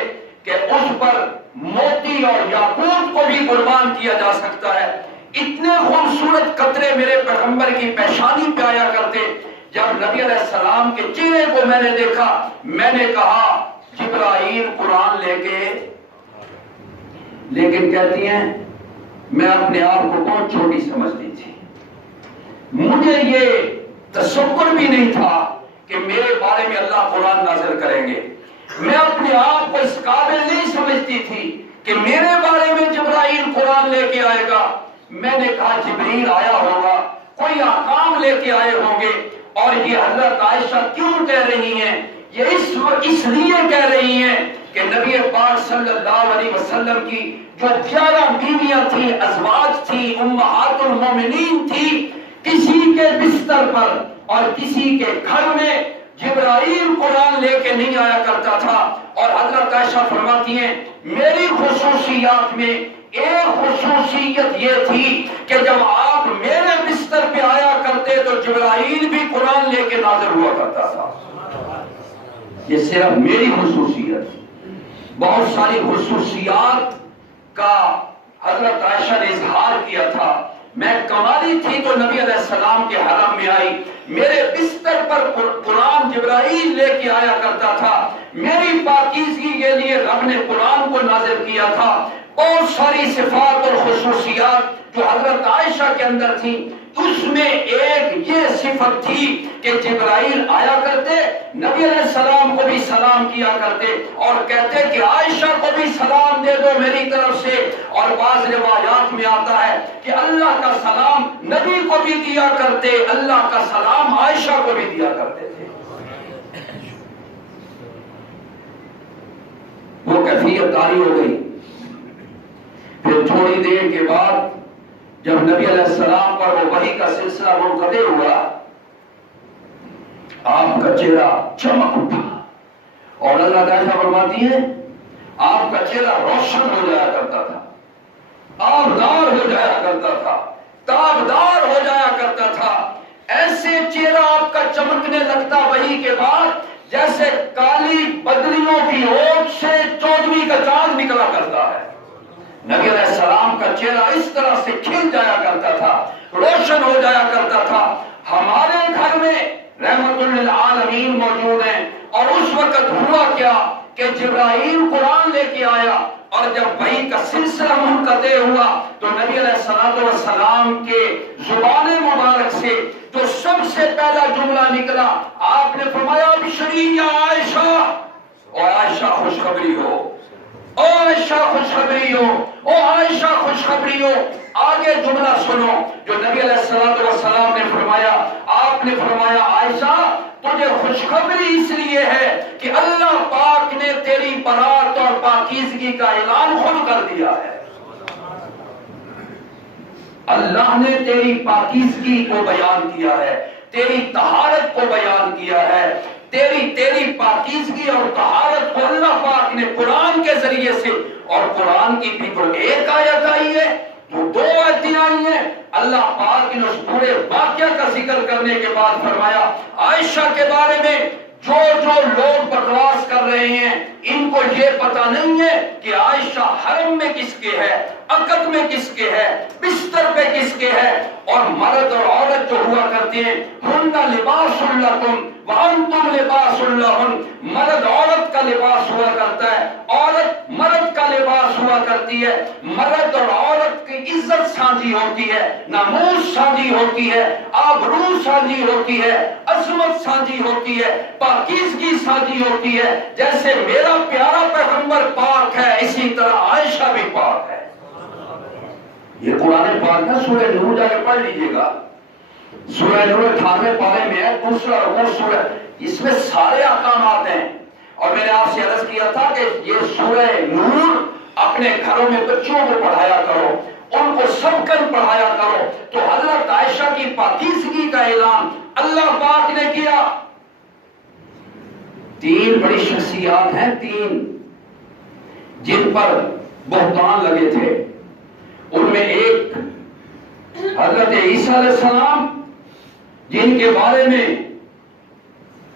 کہ اس پر موتی اور یاقوت کو بھی قربان کیا جا سکتا ہے۔ اتنے خوبصورت قطرے میرے پیغمبر کی پیشانی پہ آیا کرتے۔ جب نبی علیہ السلام کے چہرے کو میں نے دیکھا، میں نے کہا جبرائیل قرآن لے کے، لیکن کہتی ہیں میں اپنے آپ کو بہت چھوٹی سمجھتی تھی، مجھے یہ تصور بھی نہیں تھا کہ میرے بارے میں اللہ قرآن نازل کریں گے. میں اپنے آپ کو اس قابل نہیں سمجھتی تھی کہ میرے بارے میں جبرائیل قرآن لے کے آئے گا. میں نے کہا جبرائیل آیا ہوگا, کوئی احکام لے کے آئے ہوں گے. اور یہ حضرت عائشہ کیوں کہہ رہی ہیں؟ یہ اس لیے کہہ رہی ہیں کہ نبی پاک صلی اللہ علیہ وسلم کی جو 11 بیویاں تھیں, ازواج تھی, امہات المومنین تھی, کسی کے بستر پر اور کسی کے گھر میں جبرائیل قرآن لے کے نہیں آیا کرتا تھا. اور حضرت عائشہ فرماتی ہیں میری خصوصیات میں ایک خصوصیت یہ تھی کہ جب آپ میرے بستر پہ آیا کرتے تو جبرائیل بھی قرآن لے کے نازل ہوا کرتا تھا. یہ صرف میری خصوصیت. بہت ساری خصوصیات کا حضرت عائشہ نے اظہار کیا تھا. میں کنواری تھی تو نبی علیہ السلام کے حرم میں آئی, میرے بستر پر قرآن جبرائیل لے کے آیا کرتا تھا. میری پاکیزگی کے لیے رب نے قرآن کو نازل کیا تھا. بہت ساری صفات اور خصوصیات جو حضرت عائشہ کے اندر تھی, اس میں ایک یہ صفت تھی کہ جبرائیل آیا کرتے, نبی علیہ السلام کو بھی سلام کیا کرتے اور کہتے کہ عائشہ کو بھی سلام دے دو میری طرف سے. اور بعض روایات میں آتا ہے کہ اللہ کا سلام نبی کو بھی دیا کرتے, اللہ کا سلام عائشہ کو بھی دیا کرتے تھے. وہ کیفیت طاری ہو گئی. پھر تھوڑی دیر کے بعد جب نبی علیہ السلام پر وہ وحی کا سلسلہ منقطع ہوا, آپ کا چہرہ چمک اٹھا اور اللہ تعالیٰ فرماتی ہے آپ کا چہرہ روشن ہو جایا کرتا تھا, آبدار ہو جایا کرتا تھا, تابدار ہو جایا کرتا تھا. ایسے چہرہ آپ کا چمکنے لگتا وحی کے بعد جیسے کالی بدلیوں کی اوٹ سے 14ویں کا چاند نکلا کرتا ہے. نبی علیہ السلام کا چہرہ اس طرح سے کھل جایا کرتا تھا, روشن ہو جایا کرتا تھا. ہمارے گھر میں رحمت للعالمین موجود ہیں اور اس وقت ہوا کیا کہ جبرائیل قرآن لے کے آیا اور جب وحی کا سلسلہ منقطع ہوا تو نبی علیہ السلام کے زبان مبارک سے جو سب سے پہلا جملہ نکلا, آپ نے فرمایا بشری یا عائشہ, او عائشہ خوشخبری ہو, او عائشہ خوشخبری ہو, او عائشہ خوشخبری ہو. آگے جملہ سنو جو نبی علیہ السلام نے فرمایا. آپ نے فرمایا عائشہ تجھے خوشخبری اس لیے ہے کہ اللہ پاک نے تیری برات اور پاکیزگی کا اعلان خود کر دیا ہے. اللہ نے تیری پاکیزگی کو بیان کیا ہے, تیری طہارت کو بیان کیا ہے. تیری پاکیزگی اور طہارت کو اللہ پاک نے قرآن کے ذریعے سے, اور قرآن کی بھی تو ایک آیت آئی ہے, جو 2 آیتیں آئی ہیں. اللہ پاک نے اس پورے واقعہ کا ذکر کرنے کے بعد فرمایا عائشہ کے بارے میں جو لوگ بکواس کر رہے ہیں ان کو یہ پتہ نہیں ہے کہ عائشہ حرم میں کس کے ہے, عقد میں کس کے ہے, بستر پہ کس کے ہے. اور مرد اور عورت جو ہوا کرتے ہیں ہن لباس لکم وانتم لباس لہن, مرد عورت کا لباس ہوا کرتا ہے, عورت مرد کا لباس ہوا کرتی ہے. مرد اور عورت کی عزت سانجھی ہوتی ہے, ناموس سانجھی ہوتی ہے, آبرو سانجھی ہوتی ہے, عظمت سانجھی ہوتی ہے, پاکیزگی سانجھی ہوتی ہے. جیسے میرا پیارا پیغمبر پاک ہے اسی طرح عائشہ بھی پاک ہے. یہ قرآن پاک ہے, سورہ نور جا کے پڑھ لیجئے گا. سورہ نور 18ویں پارے میں ہے, دوسرا رکوع سورہ, اس میں سارے احکامات ہیں. اور میں نے آپ سے عرض کیا تھا کہ یہ سورہ نور اپنے گھروں میں بچوں کو پڑھایا کرو, ان کو سبقاً پڑھایا کرو. تو حضرت عائشہ کی پاکیزگی کا اعلان اللہ پاک نے کیا. 3 بڑی شخصیات ہیں, 3 جن پر بہتان لگے تھے. ان میں ایک حضرت عیسیٰ علیہ السلام جن کے بارے میں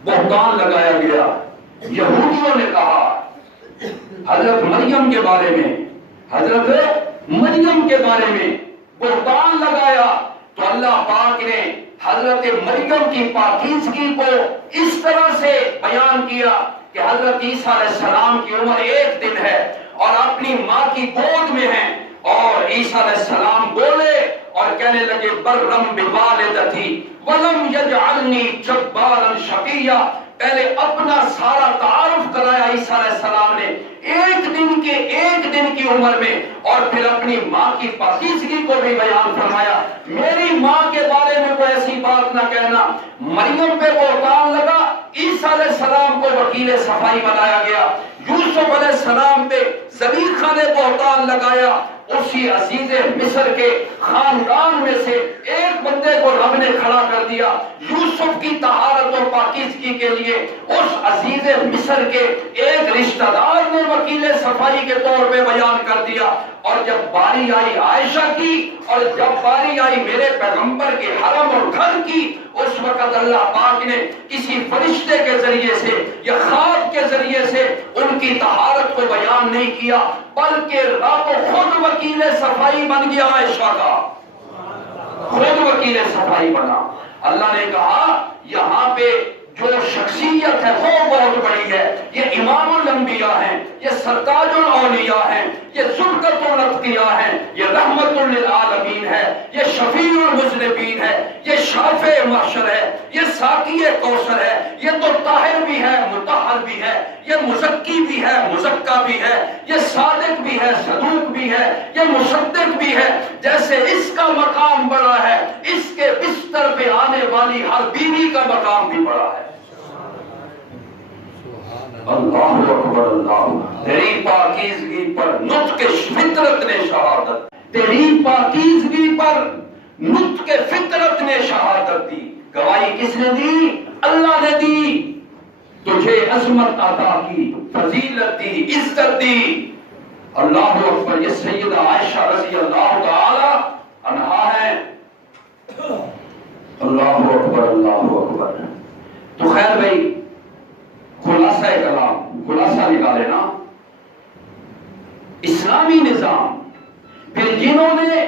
بہتان لگایا گیا. یہودیوں نے کہا حضرت مریم کے بارے میں, حضرت مریم کے بارے میں بہتان لگایا. تو اللہ پاک نے حضرت مریم کی پاکیزگی کو اس طرح سے بیان کیا کہ حضرت عیسیٰ علیہ السلام کی عمر 1 دن ہے اور اپنی ماں کی گود میں ہیں, اور عیسیٰ علیہ السلام بولے اور کہنے لگے برم بوالدتی ولم یجعلنی جبارا شقیا. پہلے اپنا سارا تعارف کرایا عیسیٰ علیہ السلام نے ایک دن کی عمر میں، اور پھر اپنی ماں کی پاکیزگی کو بھی بیان فرمایا. میری ماں کے بارے میں کوئی ایسی بات نہ کہنا. مریم پہ بہتان لگا، عیسیٰ علیہ السلام کو وکیل صفائی بنایا گیا. یوسف علیہ السلام پہ زلیخا نے بہتان لگایا. اسی عزیز مصر کے خاندان میں سے ایک بندے کو رب نے کھڑا کر دیا یوسف کی طہارت و پاکیزگی کے لیے. اس عزیز مصر کے ایک رشتہ دار نے وکیل صفائی کے طور پہ بیان کر دیا. اور جب باری آئی عائشہ کی، اور جب باری آئی میرے پیغمبر کے حرم اور گھر کی، اس وقت اللہ پاک نے کسی فرشتے کے ذریعے سے یا خواب کے ذریعے سے ان کی طہارت کو بیان نہیں کیا، بلکہ رب خود وکیل صفائی بن گیا. عائشہ کا خود وکیل صفائی بنا. اللہ نے کہا یہاں پہ جو شخصیت ہے وہ بہت بڑی ہے. یہ امام الانبیاء ہیں، یہ سرتاج الاولیاء ہیں، یہ ذوالقرنین الاتقیاء ہیں، یہ رحمت للعالمین ہے، یہ شفیع المذنبین ہے، یہ شافع محشر ہے، یہ ساقی کوثر ہے، یہ تو طاہر بھی ہے، مطہر بھی ہے، یہ مزکی بھی ہے، مزکا بھی ہے، یہ صادق بھی ہے، صدوق بھی ہے، یہ مصدق بھی ہے. جیسے اس کا مقام بڑا ہے، اس کے بستر پہ آنے والی ہر بیوی کا مقام بھی بڑا ہے. اللہ اکبر اللہ. تیری پاکیزگی پر نطق فطرت نے شہادت، تیری پاکیزگی پر نطق فطرت نے شہادت دی. گواہی کس نے دی؟ اللہ نے دی. تجھے عظمت عطا کی، فضیلت دی، عزت دی. اللہ اکبر. یہ سیدہ عائشہ رضی اللہ تعالی عنہا ہے. اللہ اکبر اللہ اکبر. تو خیر بھائی، خلاصہ کلام، خلاصہ نکالے نا. اسلامی نظام پھر جنہوں نے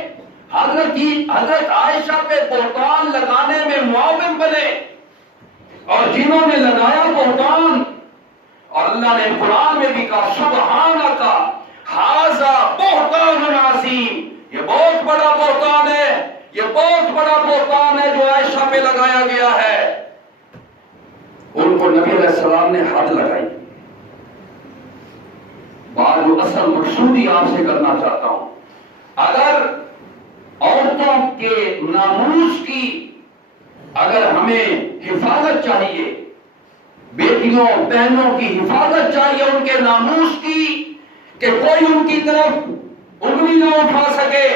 حضرت عائشہ پہ بہتان لگانے میں معاون بنے، اور جنہوں نے لگایا بہتان، اور اللہ نے قرآن میں بھی کہا سبحانک ھذا بہتان عظیم. یہ بہت بڑا بہتان ہے، یہ بہت بڑا بہتان ہے جو عائشہ پہ لگایا گیا ہے. ان کو نبی علیہ السلام نے حد لگائی. بات جو اصل مقصودی آپ سے کرنا چاہتا ہوں، اگر عورتوں کے ناموس کی اگر ہمیں حفاظت چاہیے، بیٹیوں بہنوں کی حفاظت چاہیے، ان کے ناموس کی، کہ کوئی ان کی طرف انگلی نہ اٹھا سکے،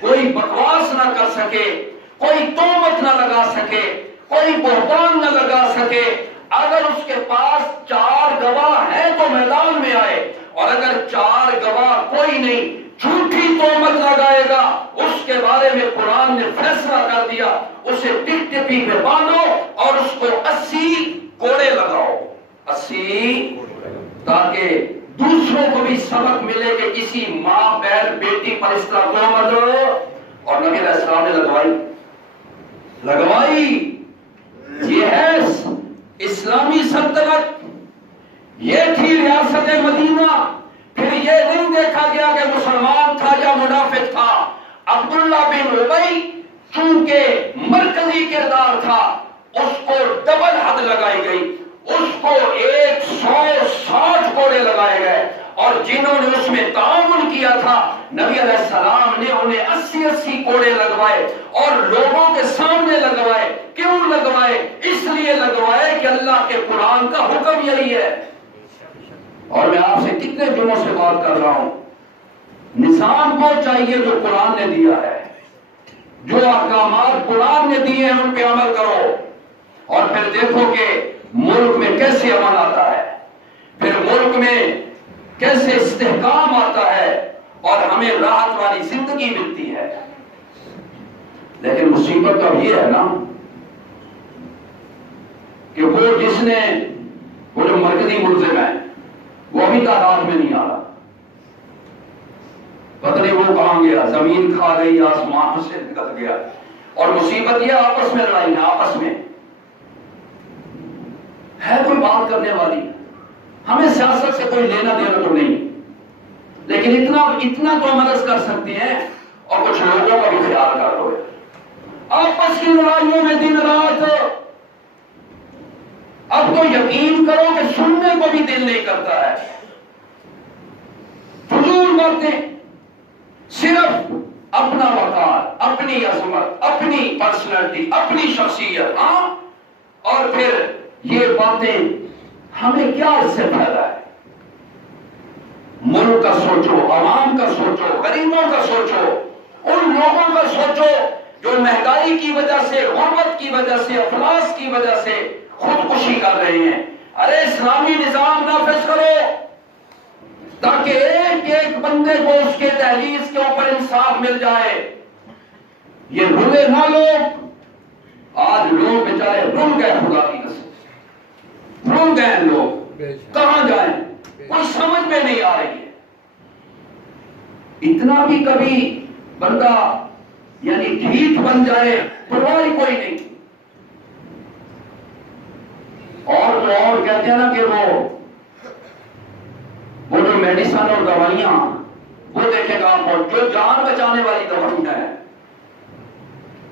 کوئی بکواس نہ کر سکے، کوئی تہمت نہ لگا سکے، کوئی بہتان نہ لگا سکے. اگر اس کے پاس 4 گواہ ہیں تو میدان میں آئے، اور اگر 4 گواہ کوئی نہیں، جھوٹی تہمت لگائے گا، اس کے بارے میں قرآن نے فیصلہ کر دیا اسے ٹک ٹپی میں باندھو اور اس کو 80 کوڑے لگاؤ. 80، تاکہ دوسروں کو بھی سبق ملے کہ کسی ماں بہن بیٹی پر اس طرح تہمت. اور نبی علیہ السلام نے لگوائی. یہ ہے اسلامی سلطنت، یہ تھی ریاست مدینہ. پھر یہ نہیں دیکھا گیا کہ مسلمان تھا یا منافق تھا. عبداللہ بن ابی چونکہ مرکزی کردار تھا، اس کو ڈبل حد لگائی گئی، اس کو 160 کوڑے لگائے گئے. اور جنہوں نے اس میں تعاون کیا تھا، نبی علیہ السلام نے انہیں 80 کوڑے لگوائے، اور لوگوں کے سامنے لگوائے. کیوں لگوائے؟ اس لیے لگوائے کہ اللہ کے قرآن کا حکم یہی ہے. اور میں آپ سے کتنے دنوں سے بات کر رہا ہوں، نظام کو چاہیے جو قرآن نے دیا ہے، جو احکامات قرآن نے دیے ہیں ان پہ عمل کرو، اور پھر دیکھو کہ ملک میں کیسے امن آتا ہے، پھر ملک میں کیسے استحکام آتا ہے، اور ہمیں راحت والی زندگی ملتی ہے. لیکن مصیبت تو اب یہ ہے نا کہ وہ جو مرکزی ملزم ہے وہ ابھی تعداد میں نہیں آ رہا. پتہ نہیں وہ کہاں گیا، زمین کھا گئی، آسمان سے نکل گیا. اور مصیبت یہ آپس میں لڑائی ہے، آپس میں ہے کوئی بات کرنے والی. ہمیں سیاست سے کوئی لینا دینا تو نہیں، لیکن اتنا تو ہم عرض کر سکتے ہیں، اور کچھ لوگوں کا بھی خیال کر لو. آپس کی لڑائیوں میں دن رات. اب تو یقین کرو کہ سننے کو بھی دل نہیں کرتا ہے. فضول باتیں, صرف اپنا وقار, اپنی عظمت, اپنی پرسنالٹی, اپنی شخصیت. ہاں, اور پھر یہ باتیں ہمیں کیا اس سے فائدہ ہے؟ ملک کا سوچو, عوام کا سوچو, غریبوں کا سوچو, ان لوگوں کا سوچو جو مہنگائی کی وجہ سے, غربت کی وجہ سے, افلاس کی وجہ سے خودکشی کر رہے ہیں. ارے اسلامی نظام نافذ کرو تاکہ ایک ایک بندے کو اس کے دہلیز کے اوپر انصاف مل جائے. یہ روئے نہ لوگ. آج لوگ بیچارے رول گئے, خدا کی قسم رول گئے لوگ. کہاں جائیں کوئی سمجھ میں نہیں آ رہی ہے. اتنا بھی کبھی بندہ یعنی ٹھیک بن جائے پرواہ کوئی نہیں. اور تو اور کہتے ہیں نا کہ وہ جو میڈیسن اور دوائیاں, وہ دیکھے گا آپ جو جان بچانے والی دوائیاں ہیں,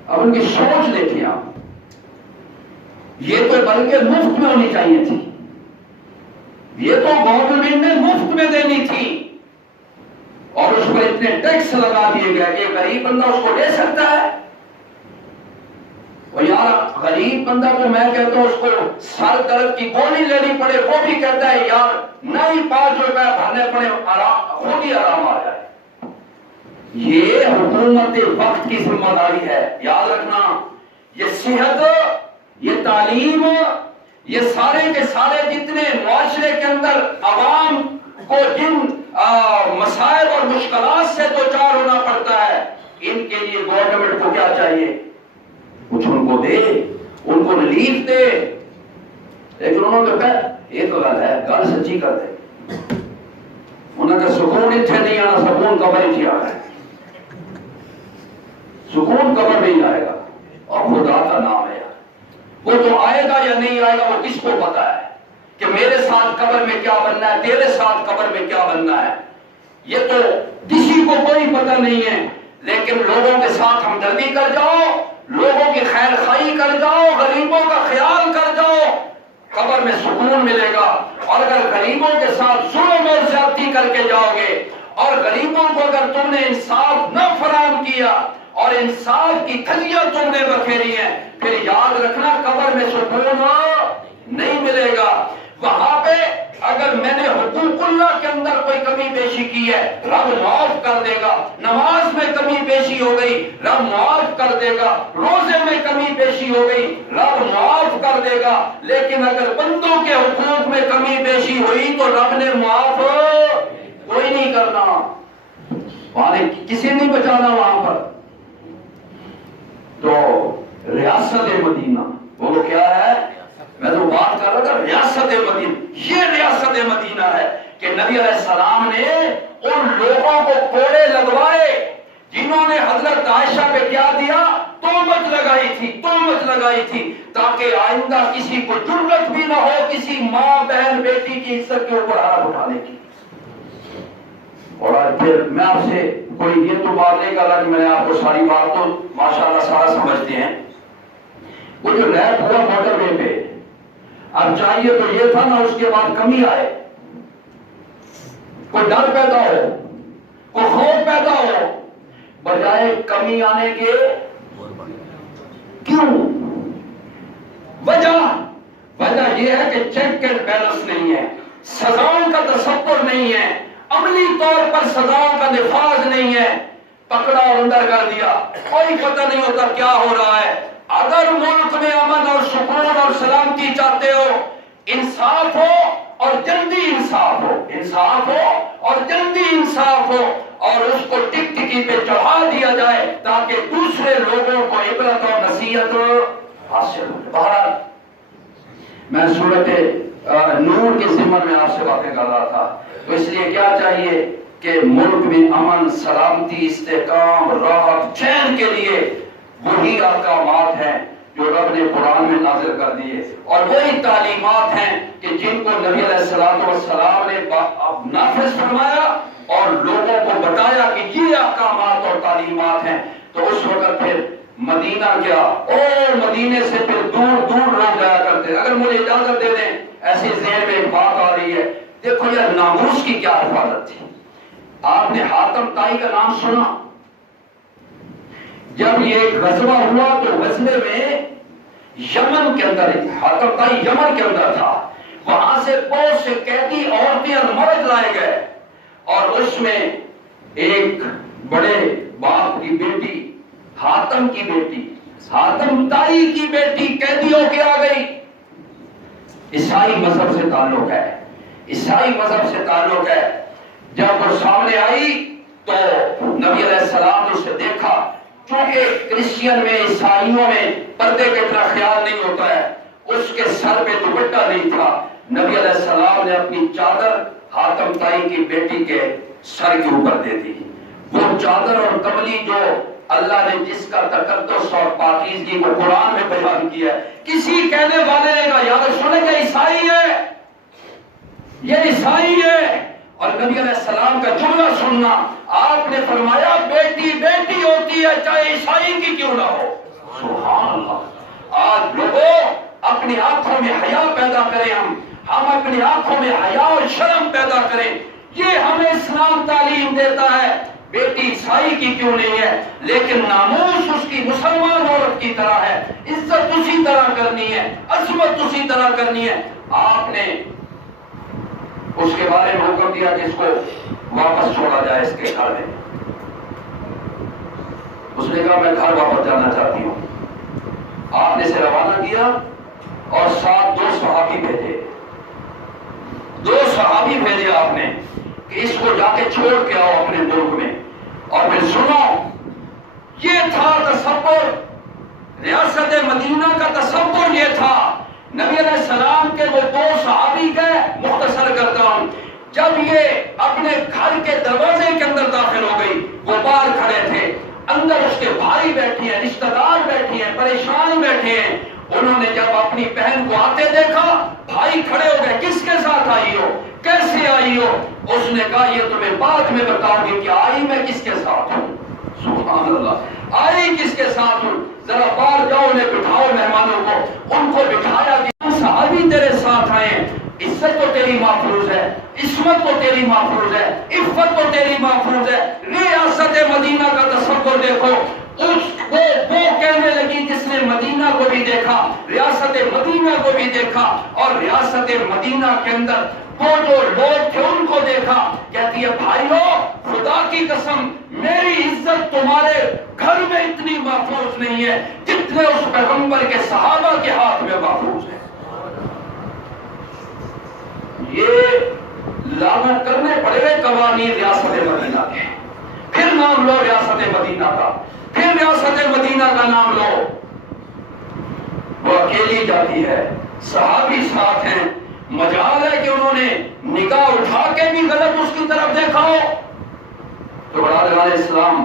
اب ان کی سوچ دیکھیں آپ. یہ تو بلکہ مفت میں ہونی چاہیے تھی. یہ تو گورنمنٹ نے مفت میں دینی تھی, اور اس پر اتنے ٹیکس لگا دیے گئے کہ غریب بندہ اس کو لے سکتا ہے. اور یار غریب بندہ کو میں کہتا ہوں اس کو سر درد کی گولی لینی پڑے, وہ بھی کہتا ہے یار نہیں 5 روپے بھرنے پڑے, خود ہی آرام آ جائے. یہ حکومت وقت کی ذمہ داری ہے. یاد رکھنا, یہ صحت, یہ تعلیم, یہ سارے کے سارے جتنے معاشرے کے اندر عوام کو جن مسائل اور مشکلات سے دوچار ہونا پڑتا ہے, ان کے لیے گورنمنٹ کو کیا چاہیے؟ کچھ ان کو دے, ان کو ریلیف دے. لیکن انہوں نے کہا یہ تو غلط ہے, گل سچی کر دے. انہوں نے کہا سکون اتنے نہیں آنا, سکون قبر ہی آ ہے. سکون قبر میں ہی آئے گا. اور خدا کا نام ہے یار, وہ تو آئے گا یا نہیں آئے گا وہ کس کو پتا ہے کہ میرے ساتھ قبر میں کیا بننا ہے, تیرے ساتھ قبر میں کیا بننا ہے. یہ تو کسی کو کوئی پتہ نہیں ہے. لیکن لوگوں کے ساتھ ہمدردی کر جاؤ, لوگوں کی خیر خواہی کر جاؤ, غریبوں کا خیال کر جاؤ, قبر میں سکون ملے گا. اور اگر غریبوں کے ساتھ ظلم اور زیادتی کر کے جاؤ گے, اور غریبوں کو اگر تم نے انصاف نہ فراہم کیا اور انصاف کی تھلیاں تم نے بکھیری ہیں, پھر یاد رکھنا قبر میں سکون نہیں ملے گا. وہاں پہ اگر میں نے حقوق اللہ کے اندر کوئی کمی بیشی کی ہے, رب معاف کر دے گا. نماز میں کمی بیشی ہو گئی, رب معاف کر دے گا. روزے میں کمی بیشی ہو گئی, رب معاف کر دے گا. لیکن اگر بندوں کے حقوق میں کمی بیشی ہوئی تو رب نے معاف کوئی نہیں کرنا, وہاں کسی نہیں بچانا. وہاں پر تو ریاست مدینہ وہ کیا ہے؟ میں تو بات کر رہا تھا ریاست مدینہ. یہ ریاست مدینہ ہے کہ نبی علیہ السلام نے ان لوگوں کو کوڑے لگوائے جنہوں نے حضرت عائشہ پہ کیا دیا, تہمت لگائی تھی تاکہ آئندہ کسی کو جرأت بھی نہ ہو کسی ماں بہن بیٹی کی عزت کے اوپر ہاتھ اٹھانے کی. اور پھر میں آپ سے کوئی یہ تو بات نہیں کر رہا کہ میں نے آپ کو ساری بات تو ماشاءاللہ سارا سمجھتے ہیں. وہ جو ریپ ہوا موٹر وے پہ, اب چاہیے تو یہ تھا نا اس کے بعد کمی آئے, کوئی ڈر پیدا ہو, کوئی خوف پیدا ہو, بجائے کمی آنے کے کیوں؟ وجہ یہ ہے کہ چیک اینڈ بیلنس نہیں ہے, سزاؤں کا تصور نہیں ہے, عملی طور پر سزاؤں کا نفاذ نہیں ہے. پکڑا اور اندر کر دیا, کوئی پتہ نہیں ہوتا کیا ہو رہا ہے. اگر ملک میں امن اور سکون اور سلامتی چاہتے ہو, انصاف ہو اور جلدی انصاف ہو, اور اس کو ٹک ٹکی پہ چڑھا دیا جائے تاکہ دوسرے لوگوں کو عبرت اور نصیحت حاصل ہو. بہرحال میں سورۃ نور کے ضمن میں آپ سے باتیں کر رہا تھا. تو اس لیے کیا چاہیے کہ ملک میں امن, سلامتی, استحکام, راحت, چین کے لیے وہی احکامات ہیں جو رب نے قرآن میں نازل کر دیے، اور وہی تعلیمات ہیں کہ جن کو نبی علیہ السلام نے نافذ فرمایا اور لوگوں کو بتایا کہ یہ احکامات اور تعلیمات ہیں۔ تو اس وقت پھر مدینہ کیا، اور مدینے سے پھر دور دور لوگ جایا کرتے۔ اگر مجھے اجازت دے دیں، ایسی ذہن میں ایک بات آ رہی ہے، دیکھو یار ناموس کی کیا حفاظت تھی۔ آپ نے حاتم طائی کا نام سنا؟ جب یہ ایک غزوہ ہوا تو غزوے میں یمن کے اندر، حاتم طائی یمن کے اندر تھا، وہاں سے بہت سے قیدی عورتیں اور مرد لائے گئے، اور اس میں ایک بڑے باپ کی بیٹی، حاتم کی بیٹی، حاتم طائی کی بیٹی قیدی ہو کے آ گئی۔ عیسائی مذہب سے تعلق ہے، عیسائی مذہب سے تعلق ہے۔ جب وہ سامنے آئی تو نبی علیہ السلام نے اسے دیکھا، چونکہ کرسچین میں، عیسائیوں میں پردے کا اتنا خیال نہیں ہوتا ہے، اس کے سر پہ دوپٹہ نہیں تھا۔ نبی علیہ السلام نے اپنی چادر حاتم طائی کی بیٹی کے سر کے اوپر دے دی۔ وہ چادر اور کملی جو اللہ نے جس کا تقدس اور پاکیزگی کو قرآن میں بیان کیا ہے، کسی کہنے والے نے کہا یا رسول اللہ یہ عیسائی ہے، یہ عیسائی ہے، اور نبی علیہ السلام کا جملہ سننا، آپ نے فرمایا بیٹی بیٹی ہوتی ہے چاہے عیسائی کی کیوں نہ ہو۔ سبحان اللہ۔ آج لوگوں اپنی آنکھوں میں حیا پیدا کریں، ہم اپنی آنکھوں میں حیا اور شرم پیدا کریں۔ یہ ہمیں اسلام تعلیم دیتا ہے، بیٹی عیسائی کی کیوں نہیں ہے، لیکن ناموس اس کی مسلمان عورت کی طرح ہے، عزت اسی طرح کرنی ہے، عظمت اسی طرح کرنی ہے۔ آپ نے اس کے بارے میں حکم دیا کہ اس کو واپس چھوڑا جائے اس کے گھر میں۔ اس نے کہا میں گھر واپس جانا چاہتی ہوں۔ آپ نے اسے روانہ کیا اور ساتھ دو صحابی بھیجے، دو صحابی بھیجے آپ نے کہ اس کو جا کے چھوڑ کے آؤ اپنے ملک میں۔ اور پھر سنو، یہ تھا تصور، ریاست مدینہ کا تصور یہ تھا۔ نبی علیہ السلام کے وہ دو صحابی گئے، مختصر کرتا ہوں، جب یہ اپنے گھر کے دروازے کے اندر داخل ہو گئی، وہ باہر کھڑے تھے، اندر اس کے بھائی بیٹھے ہیں، رشتہ دار بیٹھے ہیں، پریشان بیٹھے ہیں۔ انہوں نے جب اپنی بہن کو آتے دیکھا، بھائی کھڑے ہو گئے، کس کے ساتھ آئی ہو، کیسے آئی ہو؟ اس نے کہا یہ تمہیں بعد میں بتاؤں گی کہ آئی میں کس کے ساتھ ہوں۔ سبحان اللہ، آئی کس کے ساتھ ہوں؟ ذرا باہر جاؤ، انہیں بٹھاؤ، مہمانوں کو، ان کو بٹھایا کہ صحابی تیرے ساتھ آئے ہیں، عزت تو تیری محفوظ ہے، عصمت تو تیری محفوظ ہے، عفت تو تیری محفوظ ہے۔ ریاست مدینہ کا تصور دیکھو، وہ کہنے لگی جس نے مدینہ کو بھی دیکھا، ریاست مدینہ کو بھی دیکھا، اور ریاست مدینہ کے اندر وہ جو لوگ تھے ان کو دیکھا، کہتی ہے بھائیو خدا کی قسم میری عزت تمہارے گھر میں اتنی محفوظ نہیں ہے جتنے اس پیغمبر کے صحابہ کے ہاتھ میں محفوظ ہے۔ یہ لاگو کرنے پڑے گئے قوانین ریاست مدینہ کے۔ پھر نام لو ریاست مدینہ کا، پھر ریاست مدینہ کا نام لو۔ وہ اکیلی جاتی ہے، صحابی ساتھ ہیں، مجال ہے کہ انہوں نے نگاہ اٹھا کے بھی غلط اس کی طرف دیکھا ہو۔ تو برادران اسلام،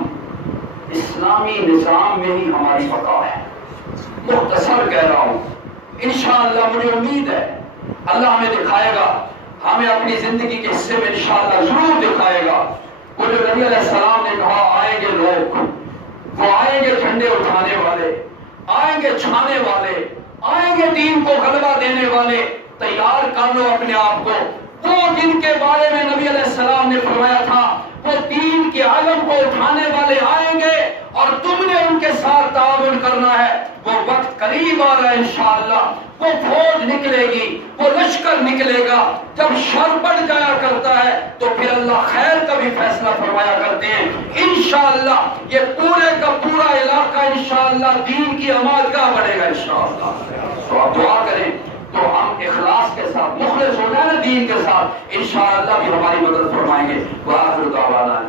اسلامی نظام میں ہی ہماری بقا ہے۔ مختصر کہہ رہا ہوں، انشاءاللہ مجھے امید ہے اللہ ہمیں دکھائے گا، ہمیں اپنی زندگی کے حصے میں انشاءاللہ ضرور دکھائے گا۔ وہ جو نبی علیہ السلام نے کہا آئیں گے لوگ، وہ آئیں گے جھنڈے اٹھانے والے، آئیں گے چھانے والے، آئیں گے دین کو غلبہ دینے والے، تیار کر لو اپنے آپ کو۔ وہ جن کے بارے میں نبی علیہ السلام نے فرمایا تھا وہ دین کے علم کو اٹھانے والے آئیں گے اور تم نے ان کے ساتھ تعاون کرنا ہے۔ وہ وقت قریب آ رہا ہے انشاءاللہ، وہ فوج نکلے گی، وہ لشکر نکلے گا۔ جب شر بڑھ جایا کرتا ہے تو پھر اللہ خیر کا بھی فیصلہ فرمایا کرتے ہیں۔ انشاءاللہ یہ پورے کا پورا علاقہ انشاءاللہ دین کی آمادگاہ بڑھے گا انشاءاللہ۔ تو آپ دعا کریں تو ہم اخلاص کے ساتھ مخلص ہو جائیں نا دین کے ساتھ، انشاءاللہ بھی ہماری مدد فرمائیں گے۔ وآخر دعوانا